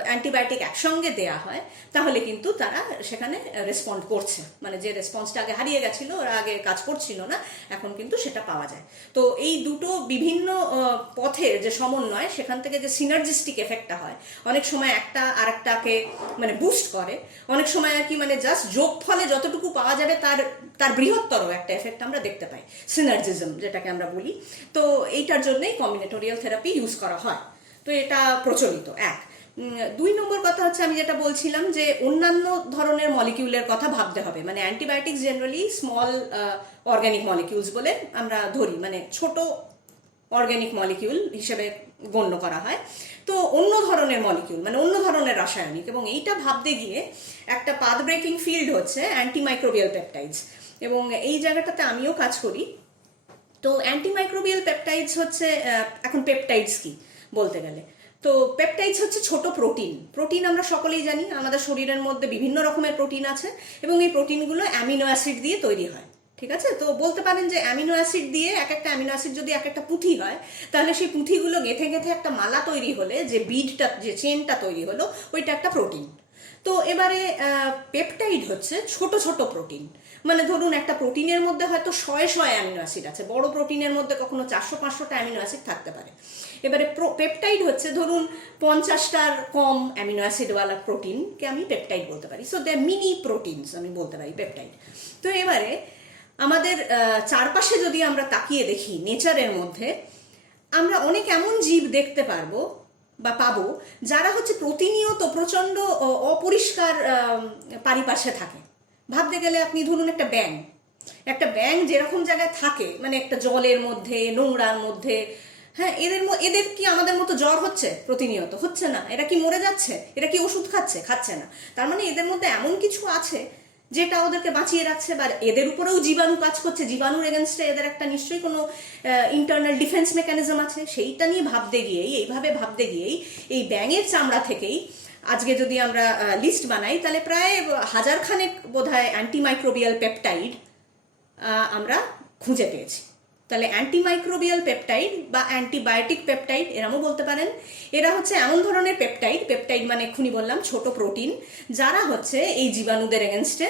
অ্যান্টিবায়োটিক একসঙ্গে দেয়া হয়, তাহলে কিন্তু তারা সেখানে রেসপন্ড করছে। মানে যে রেসপন্সটা আগে হারিয়ে গেছিল, ওরা আগে কাজ করছিল না, এখন কিন্তু সেটা পাওয়া যায়। তো এই দুটো বিভিন্ন পথের যে সমন্বয়, সেখান থেকে যে সিনার্জিস্টিক এফেক্টটা হয়, অনেক সময় একটা আরেকটাকে মানে বুস্ট করে, অনেক সময় আর কি মানে জাস্ট যোগ ফলে যতটুকু পাওয়া যাবে তার বৃহত্তর একটা এফেক্ট আমরা দেখতে পাই, সিনার্জিজম যেটাকে আমরা বলি। তো এইটার জন্যই কম্বিনেটোরিয়াল থেরাপি ইউজ করা হয়। তো এটা প্রচলিত এক। 2 নম্বর কথা হচ্ছে, আমি যেটা বলছিলাম যে অন্যান্য ধরনের মলিকিউলের কথা ভাবতে হবে। মানে antibiotics generally small organic molecules বলে আমরা ধরি, মানে ছোট অর্গানিক মলিকিউল হিসেবে গণ্য করা হয়। তো অন্য ধরনের মলিকিউল মানে অন্য ধরনের রাসায়নিক, এবং এইটা ভাবতে গিয়ে একটা পাথ ব্রেকিং ফিল্ড হচ্ছে অ্যান্টিমাইক্রোবিয়াল পেপটাইডস, এবং এই জায়গাটাতে আমিও কাজ করি। তো অ্যান্টিমাইক্রোবিয়াল পেপটাইডস হচ্ছে, এখন পেপটাইডস কি বলতে গেলে, তো পেপটাইডস হচ্ছে ছোট প্রোটিন। আমরা সকলেই জানি আমাদের শরীরের মধ্যে বিভিন্ন রকমের প্রোটিন আছে, এবং এই প্রোটিনগুলো অ্যামিনো অ্যাসিড দিয়ে তৈরি হয়। ঠিক আছে, তো বলতে পারেন যে অ্যামিনো অ্যাসিড দিয়ে এক একটা অ্যামিনো অ্যাসিড যদি এক একটা পুঁথি হয়, তাহলে সেই পুঁথিগুলো গেঁথে গেঁথে একটা মালা তৈরি হলে যে বিডটা, যে চেনটা তৈরি হলো, ওইটা একটা প্রোটিন। তো এবারে পেপটাইড হচ্ছে ছোট ছোট প্রোটিন। মানে ধরুন একটা প্রোটিনের মধ্যে হয়তো 100 অ্যামিনো অ্যাসিড আছে, বড় প্রোটিনের মধ্যে কখনো 400-500টা অ্যামিনো অ্যাসিড থাকতে পারে। এবারে পেপটাইড হচ্ছে ধরুন 50টার কম অ্যামিনো অ্যাসিডওয়ালা প্রোটিনকে আমি পেপটাইড বলতে পারি। সো দে মিনি প্রোটিনস আমি বলতে পারি পেপটাইড। তো এবারে আমাদের চারপাশে যদি আমরা তাকিয়ে দেখি নেচারের মধ্যে, আমরা অনেক এমন জীব দেখতে পারবো বা পাবো যারা হচ্ছে প্রতিনিয়ত প্রচণ্ড অপরিষ্কার পারিপার্শ্বে থাকে। ভাবতে গেলে আপনি ধরুন একটা ব্যাঙ, একটা ব্যাঙ যেরকম জায়গায় থাকে, মানে একটা জলের মধ্যে, নোংরার মধ্যে, হ্যাঁ, এদের কি আমাদের মতো জ্বর হচ্ছে? প্রতিনিয়ত হচ্ছে না। এরা কি মরে যাচ্ছে? এরা কি ওষুধ খাচ্ছে? খাচ্ছে না। তার মানে এদের মধ্যে এমন কিছু আছে যেটা ওদেরকে বাঁচিয়ে রাখছে, বা এদের উপরেও জীবাণু কাজ করছে, জীবাণুর এগেনস্টে এদের একটা নিশ্চয়ই কোনো ইন্টারনাল ডিফেন্স মেকানিজম আছে। সেইটা নিয়ে ভাবতে গিয়েই, এইভাবে ভাবতে গিয়েই, এই ব্যাঙের চামড়া থেকেই আজকে যদি আমরা লিস্ট বানাই, তাহলে প্রায় 1000 খানেক বোধহয় অ্যান্টিমাইক্রোবিয়াল পেপটাইড আমরা খুঁজে পেয়েছি। তাহলে অ্যান্টিমাইক্রোবিয়াল পেপটাইড বা অ্যান্টিবায়োটিক পেপটাইড এরমও বলতে পারেন। এরা হচ্ছে এমন ধরনের পেপটাইড মানে এক্ষুনি বললাম ছোট প্রোটিন, যারা হচ্ছে এই জীবাণুদের এগেনস্টে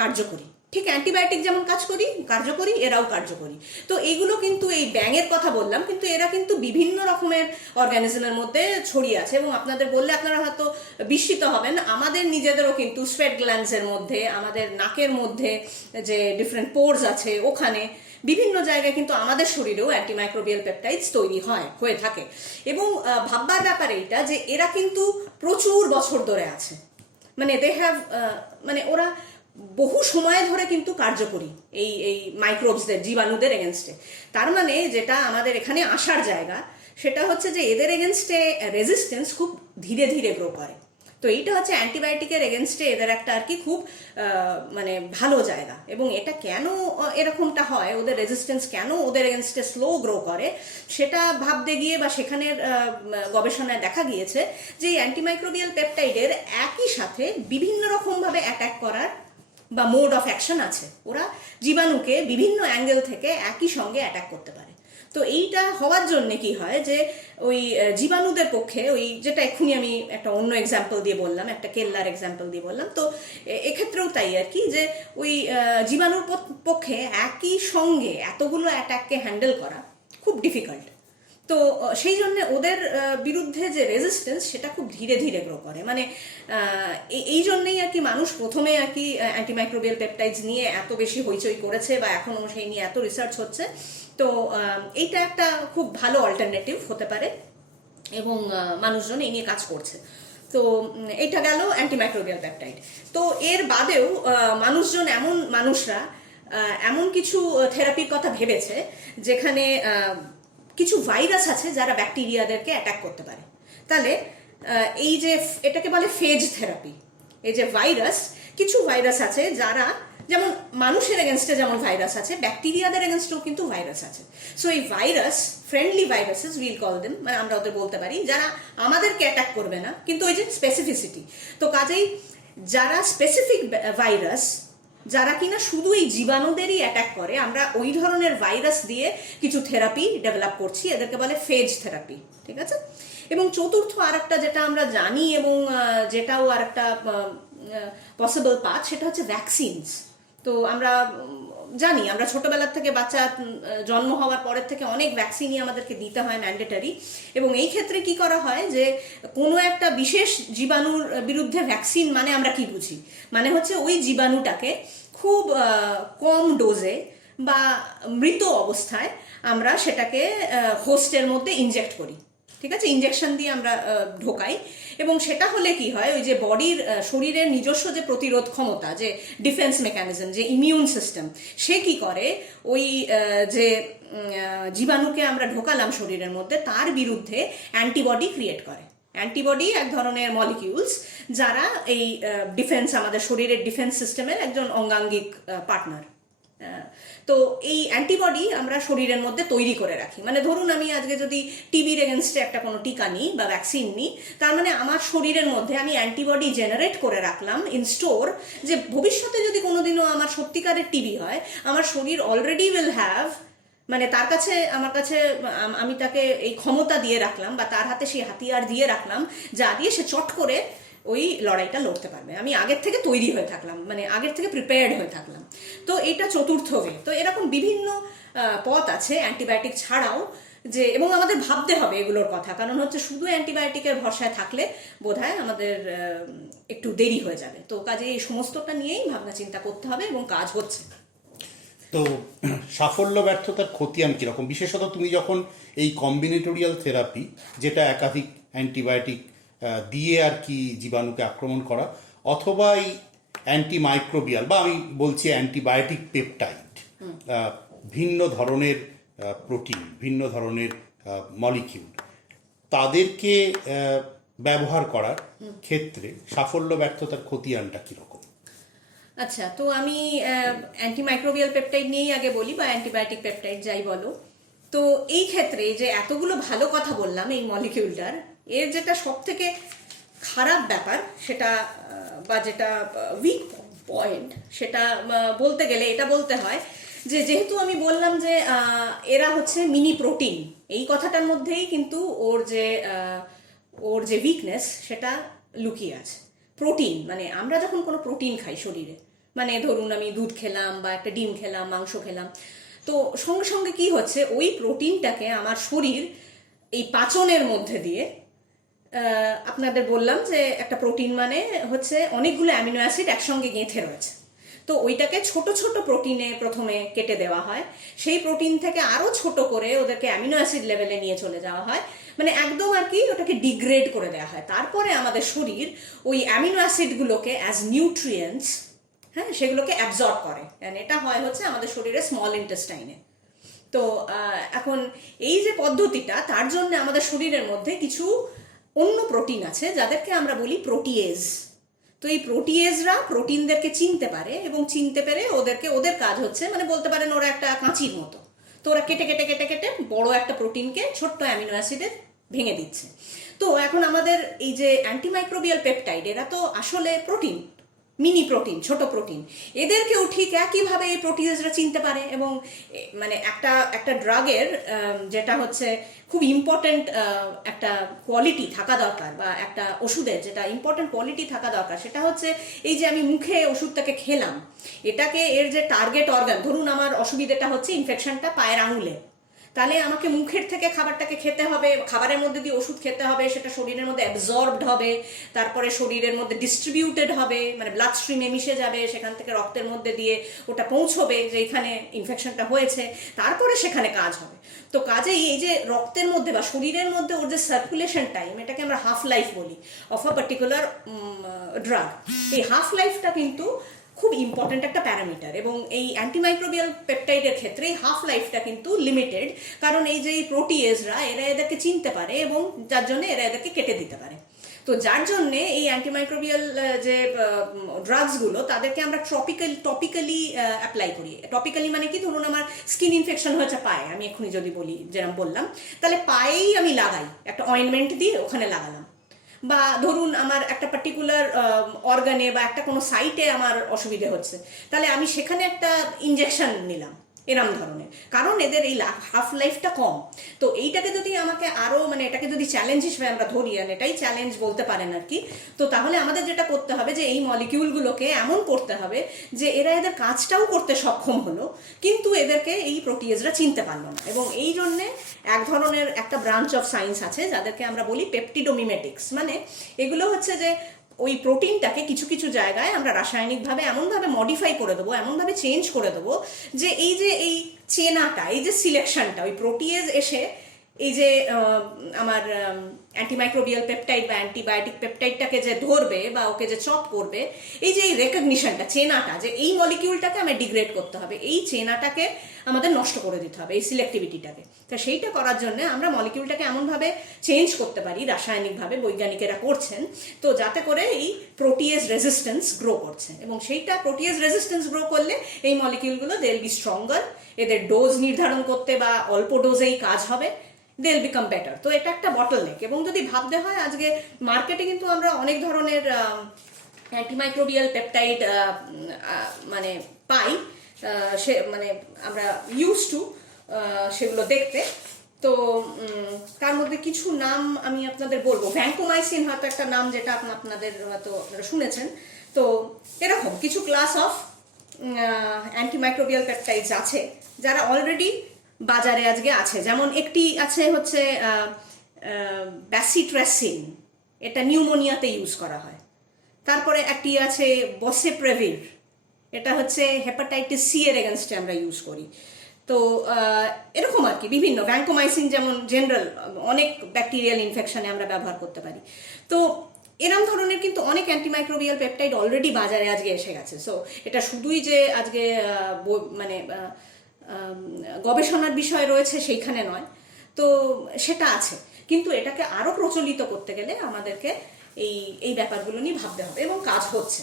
কার্যকরী। ঠিক অ্যান্টিবায়োটিক যেমন কার্যকরী, এরাও কার্যকরী। তো এইগুলো কিন্তু, এই ব্যাঙের কথা বললাম, কিন্তু এরা কিন্তু বিভিন্ন রকমের অর্গানিজমের মধ্যে ছড়িয়ে আছে। এবং আপনাদের বললে আপনারা হয়তো বিস্মিত হবেন, আমাদের নিজেদেরও কিন্তু সোয়েট গ্ল্যান্ডসের মধ্যে, আমাদের নাকের মধ্যে যে ডিফারেন্ট পোরস আছে, ওখানে বিভিন্ন জায়গায় কিন্তু আমাদের শরীরেও অ্যান্টিমাইক্রোবিয়াল পেপটাইডস তৈরি হয়ে থাকে। এবং ভাববার ব্যাপার এইটা যে এরা কিন্তু প্রচুর বছর ধরে আছে, মানে মানে ওরা বহু সময় ধরে কিন্তু কার্যকরী এই মাইক্রোবসদের, জীবাণুদের এগেনস্টে। তার মানে যেটা আমাদের এখানে আসার জায়গা, সেটা হচ্ছে যে এদের এগেনস্টে রেজিস্ট্যান্স খুব ধীরে ধীরে গ্রো করে। তো এইটা হচ্ছে অ্যান্টিবায়োটিকের এগেনস্টে এদের একটা আর কি খুব মানে ভালো জায়গা। এবং এটা কেন এরকমটা হয়, ওদের রেজিস্ট্যান্স কেন ওদের এগেনস্টে স্লো গ্রো করে, সেটা ভাবতে গিয়ে বা সেখানের গবেষণায় দেখা গিয়েছে যে এই অ্যান্টিমাইক্রোবিয়াল পেপটাইডের একই সাথে বিভিন্ন রকমভাবে অ্যাটাক করার বা মোড অফ অ্যাকশন আছে। ওরা জীবাণুকে বিভিন্ন অ্যাঙ্গেল থেকে একই সঙ্গে অ্যাটাক করতে পারে। তো এইটা হওয়ার জন্য কি হয় যে ওই জীবাণুদের পক্ষে, ওই যেটা এক্ষুনি আমি একটা অন্য এক্সাম্পল দিয়ে বললাম, একটা কেল্লার এক্সাম্পল দিয়ে বললাম, তো এক্ষেত্রেও তাই আর কি, যে ওই জীবাণুর পক্ষে একই সঙ্গে এতগুলো অ্যাটাককে হ্যান্ডেল করা খুব ডিফিকাল্ট। তো সেই জন্য ওদের বিরুদ্ধে যে রেজিস্ট্যান্স, সেটা খুব ধীরে ধীরে গ্রো করে। মানে এই জন্যই আর কি মানুষ প্রথমে আর কি অ্যান্টিমাইক্রোবিয়াল পেপটাইডস নিয়ে এত বেশি হইচই করেছে, বা এখনও সেই নিয়ে এত রিসার্চ হচ্ছে। তো এইটা একটা খুব ভালো অল্টারনেটিভ হতে পারে, এবং মানুষজন এই নিয়ে কাজ করছে। তো এটা গেল অ্যান্টিমাইক্রোবিয়াল পেপটাইড। তো এর বাদেও মানুষরা এমন কিছু থেরাপির কথা ভেবেছে, যেখানে কিছু ভাইরাস আছে যারা ব্যাকটেরিয়াদেরকে অ্যাটাক করতে পারে। তাহলে এই যে এটাকে বলে ফেজ থেরাপি। এই যে কিছু ভাইরাস আছে যারা, যেমন মানুষের এগেনস্টে যেমন ভাইরাস আছে, ব্যাকটেরিয়াদের এগেনস্টেও কিন্তু ভাইরাস আছে। সো এই friendly viruses will call them, মানে আমরা ওদের বলতে পারি, যারা আমাদেরকে অ্যাটাক করবে না, কিন্তু ওই যে স্পেসিফিসিটি। তো কাজেই যারা স্পেসিফিক ভাইরাস, যারা কিনা শুধু এই জীবাণুদেরই অ্যাটাক করে, আমরা ওই ধরনের ভাইরাস দিয়ে কিছু থেরাপি ডেভেলপ করছি, এদেরকে বলে ফেজ থেরাপি। ঠিক আছে। এবং চতুর্থ আরেকটা যেটা আমরা জানি, এবং যেটাও আরেকটা পসিবল পাথ, সেটা হচ্ছে ভ্যাকসিনস। তো আমরা জানি, আমরা ছোটবেলার থেকে, বাচ্চা জন্ম হওয়ার পরের থেকে অনেক ভ্যাকসিনই আমাদেরকে দিতে হয়, ম্যান্ডেটারি। এবং এই ক্ষেত্রে কি করা হয় যে কোনো একটা বিশেষ জীবাণুর বিরুদ্ধে ভ্যাকসিন মানে আমরা কি বুঝি, মানে হচ্ছে ওই জীবাণুটাকে খুব কম ডোজে বা মৃত অবস্থায় আমরা সেটাকে হোস্টের মধ্যে ইনজেক্ট করি। ঠিক আছে, ইনজেকশন দিয়ে আমরা ঢোকাই। এবং সেটা হলে কি হয়, ওই যে শরীরের নিজস্ব যে প্রতিরোধ ক্ষমতা, যে ডিফেন্স মেকানিজম, যে ইমিউন সিস্টেম, সে কি করে, ওই যে জীবাণুকে আমরা ঢোকালাম শরীরের মধ্যে, তার বিরুদ্ধে অ্যান্টিবডি ক্রিয়েট করে। অ্যান্টিবডি এক ধরনের মলিকিউলস, যারা এই ডিফেন্স, আমাদের শরীরের ডিফেন্স সিস্টেমের একজন অঙ্গাঙ্গিক পার্টনার। তো এই অ্যান্টিবডি আমরা শরীরের মধ্যে তৈরি করে রাখি। মানে ধরুন আমি আজকে যদি টিবির এগেনস্টে একটা কোনো টিকা নিই বা ভ্যাকসিন নিই, তার মানে আমার শরীরের মধ্যে আমি অ্যান্টিবডি জেনারেট করে রাখলাম ইন স্টোর, যে ভবিষ্যতে যদি কোনোদিনও আমার সত্যিকারের টিবি হয়, আমার শরীর অলরেডি উইল হ্যাভ, মানে আমার কাছে আমি তাকে এই ক্ষমতা দিয়ে রাখলাম, বা তার হাতে সেই হাতিয়ার দিয়ে রাখলাম, যা দিয়ে সে চট করে ওই লড়াইটা লড়তে পারবে। আমি আগের থেকে তৈরি হয়ে থাকলাম, মানে আগের থেকে প্রিপেয়ার্ড হয়ে থাকলাম। তো এটা চতুর্থ ওয়ে। তো এরকম বিভিন্ন পথ আছে অ্যান্টিবায়োটিক ছাড়াও, যে এবং আমাদের ভাবতে হবে এগুলোর কথা, কারণ হচ্ছে শুধু অ্যান্টিবায়োটিকের ভরসায় থাকলে বোধহয় আমাদের একটু দেরি হয়ে যাবে। তো কাজে এই সমস্তটা নিয়েই ভাবনা চিন্তা করতে হবে, এবং কাজ হচ্ছে। তো সাফল্য ব্যর্থতার খতিয়ান কীরকম, বিশেষত তুমি যখন এই কম্বিনেটোরিয়াল থেরাপি, যেটা একাধিক অ্যান্টিবায়োটিক দিয়ে আর কি জীবাণুকে আক্রমণ করা, অথবা এই অ্যান্টিমাইক্রোবিয়াল, বা আমি বলছি অ্যান্টিবায়োটিক পেপটাইড, ভিন্ন ধরনের প্রোটিন, ভিন্ন ধরনের মলিকিউল, তাদেরকে ব্যবহার করার ক্ষেত্রে সাফল্য ব্যর্থতার খতিয়ানটা কীরকম? আচ্ছা, তো আমি অ্যান্টিমাইক্রোবিয়াল পেপটাইড নিয়েই আগে বলি, বা অ্যান্টিবায়োটিক পেপটাইড যাই বলো। তো এই ক্ষেত্রে যে এতগুলো ভালো কথা বললাম এই মলিকিউলটার, এর যেটা সব থেকে খারাপ ব্যাপার সেটা বা যেটা উইক পয়েন্ট, সেটা বলতে গেলে এটা বলতে হয় যে যেহেতু আমি বললাম যে এরা হচ্ছে মিনি প্রোটিন, এই কথাটার মধ্যেই কিন্তু ওর যে উইকনেস সেটা লুকিয়ে আছে। প্রোটিন মানে আমরা যখন কোনো প্রোটিন খাই শরীরে, মানে ধরুন আমি দুধ খেলাম বা একটা ডিম খেলাম, মাংস খেলাম, তো সঙ্গে সঙ্গে কি হচ্ছে, ওই প্রোটিনটাকে আমার শরীর এই পাচনের মধ্যে দিয়ে, আপনাদের বললাম যে একটা প্রোটিন মানে হচ্ছে অনেকগুলো অ্যামিনো অ্যাসিড একসঙ্গে গেঁথে রয়েছে, তো ওইটাকে ছোট ছোট প্রোটিনে প্রথমে কেটে দেওয়া হয়, সেই প্রোটিন থেকে আরো ছোট করে ওদেরকে অ্যামিনো অ্যাসিড লেভেলে নিয়ে চলে যাওয়া হয়, মানে একদম আর কি ওটাকে ডিগ্রেড করে দেওয়া হয়। তারপরে আমাদের শরীর ওই অ্যামিনো অ্যাসিডগুলোকে অ্যাজ নিউট্রিয়েন্টস, হ্যাঁ, সেগুলোকে অ্যাবজর্ব করে। এটা হয় হচ্ছে আমাদের শরীরে স্মল ইন্টেস্টাইনে। তো এখন এই যে পদ্ধতিটা, তার জন্য আমাদের শরীরের মধ্যে কিছু অন্য প্রোটিন আছে যাদেরকে আমরা বলি প্রোটিয়েজ। তো এই প্রোটিয়েজরা প্রোটিনদেরকে চিনতে পারে, এবং চিনতে পেরে ওদের কাজ হচ্ছে, মানে বলতে পারেন ওরা একটা কাঁচির মতো, তো ওরা কেটে কেটে কেটে কেটে বড় একটা প্রোটিনকে ছোট্ট অ্যামিনো অ্যাসিডে ভেঙে দিচ্ছে। তো এখন আমাদের এই যে অ্যান্টিমাইক্রোবিয়াল পেপটাইড, এরা তো আসলে প্রোটিন, মিনি প্রোটিন, ছোট প্রোটিন, এদেরকেও ঠিক একইভাবে এই প্রোটিয়েজরা চিনতে পারে। এবং মানে একটা ড্রাগের যেটা হচ্ছে খুব ইম্পর্টেন্ট একটা কোয়ালিটি থাকা দরকার, বা একটা ওষুধের যেটা ইম্পর্টেন্ট কোয়ালিটি থাকা দরকার, সেটা হচ্ছে এই যে আমি মুখে ওষুধটাকে খেলাম, এটাকে এর যে টার্গেট অর্গান, ধরুন আমার অসুবিধাটা হচ্ছে ইনফেকশনটা পায়ের আঙুলে, তাহলে আমাকে মুখের থেকে খাবারটাকে খেতে হবে, খাবারের মধ্যে দিয়ে ওষুধ খেতে হবে, সেটা শরীরের মধ্যে অ্যাবজর্বড হবে, তারপরে শরীরের মধ্যে ডিস্ট্রিবিউটেড হবে, মানে ব্লাড স্ট্রিমে মিশে যাবে, সেখান থেকে রক্তের মধ্যে দিয়ে ওটা পৌঁছবে যে এখানে ইনফেকশনটা হয়েছে, তারপরে সেখানে কাজ হবে। তো কাজেই এই যে রক্তের মধ্যে বা শরীরের মধ্যে ওর যে সার্কুলেশন টাইম, এটাকে আমরা হাফ লাইফ বলি অফ আ পার্টিকুলার ড্রাগ। এই হাফ লাইফটা কিন্তু খুব ইম্পর্টেন্ট একটা প্যারামিটার, এবং এই অ্যান্টিমাইক্রোবিয়াল পেপটাইডের ক্ষেত্রে হাফ লাইফটা কিন্তু লিমিটেড, কারণ এই যে এরা এদেরকে চিনতে পারে, এবং যার জন্য এরা এদেরকে কেটে দিতে পারে। তো যার জন্য এই অ্যান্টিমাইক্রোবিয়াল যে ড্রাগসগুলো, তাদেরকে আমরা টপিক্যালি অ্যাপ্লাই করি। টপিক্যালি মানে কি, ধরুন আমার স্কিন ইনফেকশন হয়েছে পায়ে, আমি এক্ষুনি যদি বলি, যেরকম বললাম, তাহলে পায়েই আমি লাগাই, একটা অয়েনমেন্ট দিয়ে ওখানে লাগালাম। বা ধরুন আমার একটা পার্টিকুলার অর্গানে বা একটা কোনো সাইটে আমার অসুবিধে হচ্ছে, তাহলে আমি সেখানে একটা ইনজেকশন নিলাম, এরম ধরনের, কারণ এদের এই হাফ লাইফটা কম। তো এইটাকে যদি আমাকে আরো, মানে এটাকে যদি চ্যালেঞ্জ হিসেবে আমরা ধরি, আর এটাই চ্যালেঞ্জ বলতে পারেন আর কি, তো তাহলে আমাদের যেটা করতে হবে যে এই মলিকিউলগুলোকে এমন করতে হবে যে এরা এদের কাজটাও করতে সক্ষম হলো, কিন্তু এদেরকে এই প্রোটিয়েজরা চিনতে পারলো না। এবং এই জন্যে এক ধরনের একটা ব্রাঞ্চ অফ সায়েন্স আছে যাদেরকে আমরা বলি পেপটিডোমিমেটিক্স। মানে এগুলো হচ্ছে যে ওই প্রোটিনটাকে কিছু কিছু জায়গায় আমরা রাসায়নিকভাবে এমনভাবে মডিফাই করে দেবো, এমনভাবে চেঞ্জ করে দেবো যে এই চেনাটা, এই যে সিলেকশনটা, ওই প্রোটিয়েজ এসে এই যে আমার অ্যান্টিমাইক্রোবিয়াল পেপটাইড বা অ্যান্টিবায়োটিক পেপটাইডটাকে যে ধরবে বা ওকে যে চপ করবে, এই যে এই রেকগনিশনটা, চেনাটা, যে এই মলিকিউলটাকে আমি ডিগ্রেড করতে হবে, এই চেনাটাকে আমাদের নষ্ট করে দিতে হবে, এই সিলেক্টিভিটিটাকে। তা সেইটা করার জন্য আমরা মলিকিউলটাকে এমনভাবে চেঞ্জ করতে পারি রাসায়নিকভাবে, বৈজ্ঞানিকেরা করছেন, তো যাতে করে এই প্রোটিয়েজ রেজিস্ট্যান্স গ্রো করছে। এবং সেইটা প্রোটিয়েজ রেজিস্ট্যান্স গ্রো করলে এই মলিকিউলগুলো দে উইল বি স্ট্রঙ্গার, এদের ডোজ নির্ধারণ করতে বা অল্প ডোজেই কাজ হবে, দে উইল বিকাম বেটার। তো এটা একটা বটলনেক। এবং যদি ভাবতে হয়, আজকে মার্কেটে কিন্তু আমরা অনেক ধরনের অ্যান্টিমাইক্রোবিয়াল পেপটাইড মানে পাই, সে মানে আমরা ইউজ টু সেগুলো দেখতে। তো তার মধ্যে কিছু নাম আমি আপনাদের বলবো। ভ্যাঙ্কোমাইসিন হয়তো একটা নাম, যেটা আপনাদের হয়তো আপনারা শুনেছেন। তো এরকম কিছু ক্লাস অফ অ্যান্টিমাইক্রোবিয়াল পেপটাইডস আছে যারা অলরেডি বাজারে আজকে আছে। যেমন একটি আছে হচ্ছে ব্যাসিট্রাসিন, এটা নিউমোনিয়াতে ইউজ করা হয়। তারপরে একটি আছে বসেপ্রেভির, এটা হচ্ছে হেপাটাইটিস সি এর এগেনস্টে আমরা ইউজ করি। তো এরকম আর কি বিভিন্ন। ভ্যাঙ্কোমাইসিন যেমন জেনারেল অনেক ব্যাকটেরিয়াল ইনফেকশনে আমরা ব্যবহার করতে পারি। তো এরম ধরনের কিন্তু অনেক অ্যান্টিমাইক্রোবিয়াল পেপটাইড অলরেডি বাজারে আজকে এসে গেছে। সো এটা শুধুই যে আজকে মানে গবেষণার বিষয় রয়েছে সেইখানে নয়, তো সেটা আছে, কিন্তু এটাকে আরো প্রচলিত করতে গেলে আমাদেরকে এই ব্যাপারগুলো নিয়ে ভাবতে হবে এবং কাজ হচ্ছে।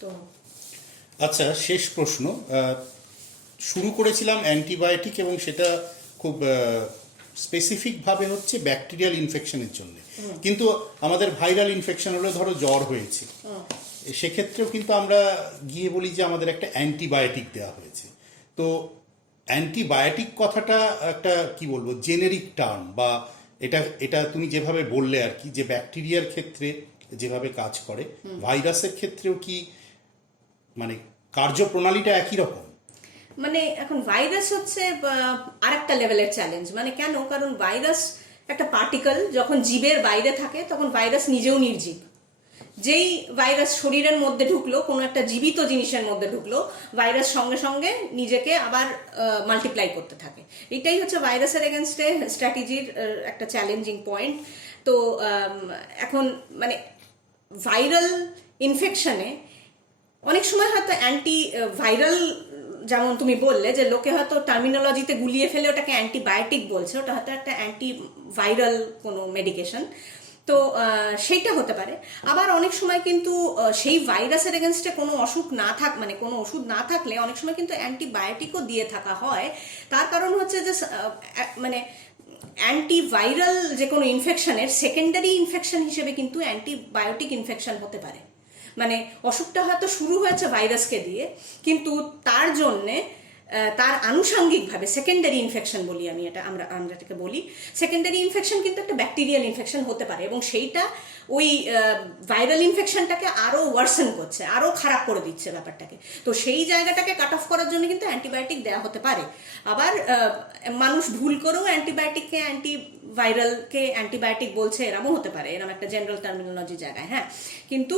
তো আচ্ছা, শেষ প্রশ্ন। শুরু করেছিলাম অ্যান্টিবায়োটিক এবং সেটা খুব স্পেসিফিকভাবে হচ্ছে ব্যাকটেরিয়াল ইনফেকশনের জন্য, কিন্তু আমাদের ভাইরাল ইনফেকশন হলে ধরো জ্বর হয়েছে, সেক্ষেত্রেও কিন্তু আমরা গিয়ে বলি যে আমাদের একটা অ্যান্টিবায়োটিক দেওয়া হয়েছে। তো অ্যান্টিবায়োটিক কথাটা একটা কি বলবো জেনেরিক টার্ম, বা এটা তুমি যেভাবে বললে আর কি, যে ব্যাকটেরিয়ার ক্ষেত্রে যেভাবে কাজ করে ভাইরাসের ক্ষেত্রেও কি মানে কার্যপ্রণালীটা একই রকম? মানে এখন ভাইরাস হচ্ছে আরেকটা লেভেলের চ্যালেঞ্জ। মানে কেন? কারণ ভাইরাস একটা পার্টিকেল যখন জীবের বাইরে থাকে তখন ভাইরাস নিজেও নির্জীব। যেই ভাইরাস শরীরের মধ্যে ঢুকলো, কোনো একটা জীবিত জিনিসের মধ্যে ঢুকলো, ভাইরাস সঙ্গে সঙ্গে নিজেকে আবার মাল্টিপ্লাই করতে থাকে। এটাই হচ্ছে ভাইরাসের এগেনস্টে স্ট্র্যাটেজির একটা চ্যালেঞ্জিং পয়েন্ট। তো এখন মানে ভাইরাল ইনফেকশনে অনেক সময় হয়তো অ্যান্টি ভাইরাল, যেমন তুমি বললে যে লোকে হয়তো টার্মিনোলজিতে গুলিয়ে ফেলে ওটাকে অ্যান্টিবায়োটিক বলছে, ওটা হয়তো একটা অ্যান্টি ভাইরাল কোনো মেডিকেশন, তো সেইটা হতে পারে। আবার অনেক সময় কিন্তু সেই ভাইরাসের এগেনস্টে কোনো অসুখ না মানে কোনো ওষুধ না থাকলে অনেক সময় কিন্তু অ্যান্টিবায়োটিকও দিয়ে থাকা হয়। তার কারণ হচ্ছে যে মানে অ্যান্টিভাইরাল যে কোনো ইনফেকশনের সেকেন্ডারি ইনফেকশন হিসেবে কিন্তু অ্যান্টিবায়োটিক ইনফেকশন হতে পারে। মানে অসুখটা হয়তো শুরু হয়েছে ভাইরাসকে দিয়ে, কিন্তু তার জন্যে তার আনুষঙ্গিকভাবে সেকেন্ডারি ইনফেকশন বলি আমি, আমরা এটাকে বলি সেকেন্ডারি ইনফেকশন, কিন্তু একটা ব্যাকটেরিয়াল ইনফেকশন হতে পারে এবং সেইটা ওই ভাইরাল ইনফেকশনটাকে আরো ওয়ার্সেন করছে, আরো খারাপ করে দিচ্ছে ব্যাপারটাকে। তো সেই জায়গাটাকে কাট অফ করার জন্য কিন্তু অ্যান্টিবায়োটিক দেওয়া হতে পারে। আবার মানুষ ভুল করেও অ্যান্টিবায়োটিককে ভাইরালকে অ্যান্টিবায়োটিক বলছে, এরমও হতে পারে, এরম একটা জেনারেল টার্মিনোলজি জায়গায়। হ্যাঁ, কিন্তু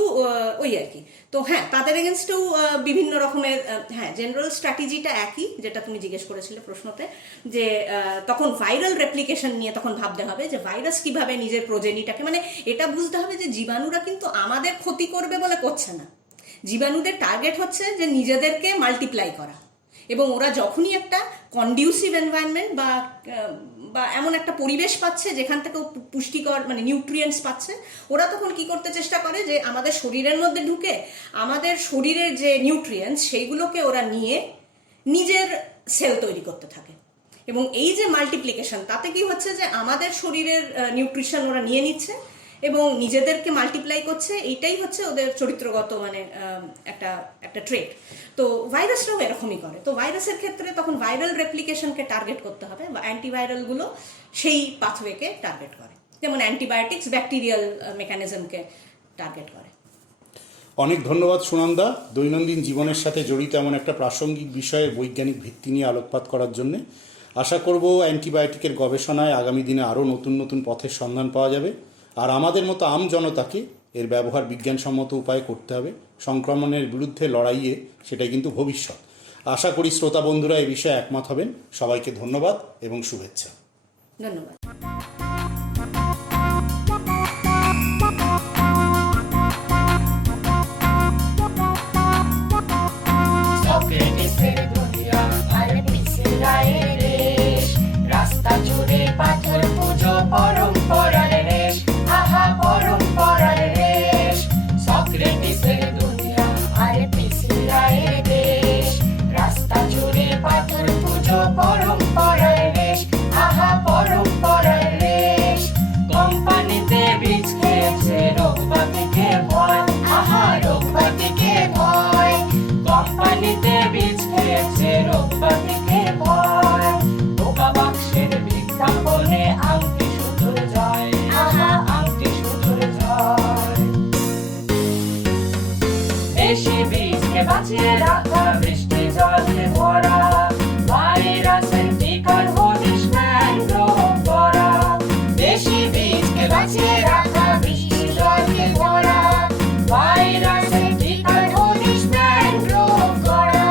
ওই আর কি। তো হ্যাঁ, তাদের এগেনস্টেও বিভিন্ন রকমের, হ্যাঁ জেনারেল স্ট্র্যাটেজিটা একই, যেটা তুমি জিজ্ঞেস করেছিলে প্রশ্নতে, যে তখন ভাইরাল রেপ্লিকেশন নিয়ে তখন ভাবতে হবে যে ভাইরাস কিভাবে নিজের প্রোজেনিটাকে, মানে এটা বুঝতে হবে যে জীবাণুরা কিন্তু আমাদের ক্ষতি করবে বলে করছে না। জীবাণুদের টার্গেট হচ্ছে যে নিজেদেরকে মাল্টিপ্লাই করা, এবং ওরা যখনই একটা কন্ডিউসিভ এনভায়রনমেন্ট বা এমন একটা পরিবেশ পাচ্ছে যেখান থেকে পুষ্টিকর মানে নিউট্রিয়েন্টস পাচ্ছে, ওরা তখন কি করতে চেষ্টা করে যে আমাদের শরীরের মধ্যে ঢুকে আমাদের শরীরের যে নিউট্রিয়েন্টস সেইগুলোকে ওরা নিয়ে নিজের সেল তৈরি করতে থাকে। এবং এই যে মাল্টিপ্লিকেশন, তাতে কি হচ্ছে যে আমাদের শরীরের নিউট্রিশন ওরা নিয়ে নিচ্ছে এবং নিজেদেরকে মাল্টিপ্লাই করছে। এইটাই হচ্ছে ওদের চরিত্রগত মানে একটা ট্রেট। তো ভাইরাসরাও এরকমই করে। তো ভাইরাসের ক্ষেত্রে তখন ভাইরাল রেপ্লিকেশনকে টার্গেট করতে হবে, বা অ্যান্টিভাইরালগুলো সেই পাথওয়েকে টার্গেট করে, যেমন অ্যান্টিবায়োটিক্স ব্যাকটেরিয়াল মেকানিজমকে টার্গেট করে। অনেক ধন্যবাদ সুনন্দা, দৈনন্দিন জীবনের সাথে জড়িত এমন একটা প্রাসঙ্গিক বিষয়ের বৈজ্ঞানিক ভিত্তি নিয়ে আলোকপাত করার জন্যে। আশা করব অ্যান্টিবায়োটিকের গবেষণায় আগামী দিনে আরও নতুন নতুন পথের সন্ধান পাওয়া যাবে, আর আমাদের মতো আম জনতাকে এর ব্যবহার বিজ্ঞানসম্মত উপায়ে করতে হবে। সংক্রমণের বিরুদ্ধে লড়াইয়ে সেটাই কিন্তু ভবিষ্যৎ। আশা করি শ্রোতা বন্ধুরা এ বিষয়ে একমত হবেন। সবাইকে ধন্যবাদ এবং শুভেচ্ছা। ধন্যবাদ। সক্রেটিসের দুনিয়া আর পিছিয়ে রেশ, রাস্তা জুড়ে পাথর পুজো পরম্পরার রেশ, আহা পরম্পরার রেশ। সক্রেটিসের দুনিয়া আর পিছিয়ে রেশ, রাস্তা জুড়ে পাথর পুজো পরম্পরার রেশ, আহা পরম্পরার রেশ। কোম্পানিতে বীজ খেয়েছে রোগবাতিকে ভয়, আহা রোগবাতিকে ভয়। কোম্পানিতে বীজ খেয়েছে রোগবাতিকে ভয়। বোকা বাক্সের বিজ্ঞাপনে আংটি শুধুর জয়, আহা আংটি শুধুর জয়। দেশি বীজকে বাঁচিয়ে রাখা, বৃষ্টি জলে ভরা, ভাইরাসের টিকার হদিশ ম্যাংগ্রো করা। দেশি বীজকে বাঁচিয়ে রাখা, বৃষ্টি জলে ভরা, ভাইরাসের টিকার হদিশ ম্যাংগ্রো করা।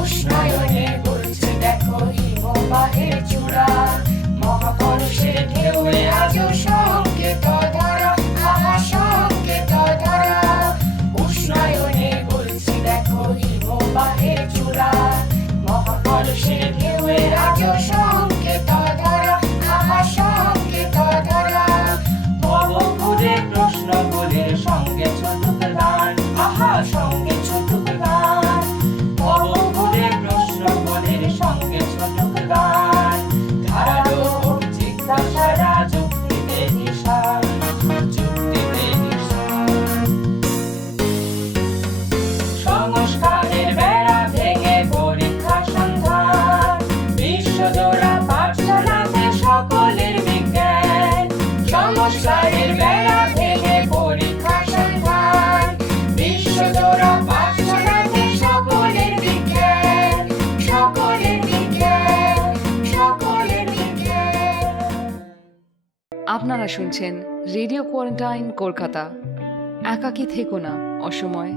উষ্ণায়নে গড়ছে দেখো হিমবাহের চূড়া, মহাকর্ষে ঢেউয়ে আজও সংকেত সংসারের বেড়া ভেঙে পরীক্ষা সন্ধান বিশ্বজোড়া পাঠশালাতে সকলের বিজ্ঞান সকলের বিজ্ঞান সকলের বিজ্ঞান। আপনারা শুনছেন রেডিও কোয়ারেন্টাইন কলকাতা। একাকী থেকো না অসময়।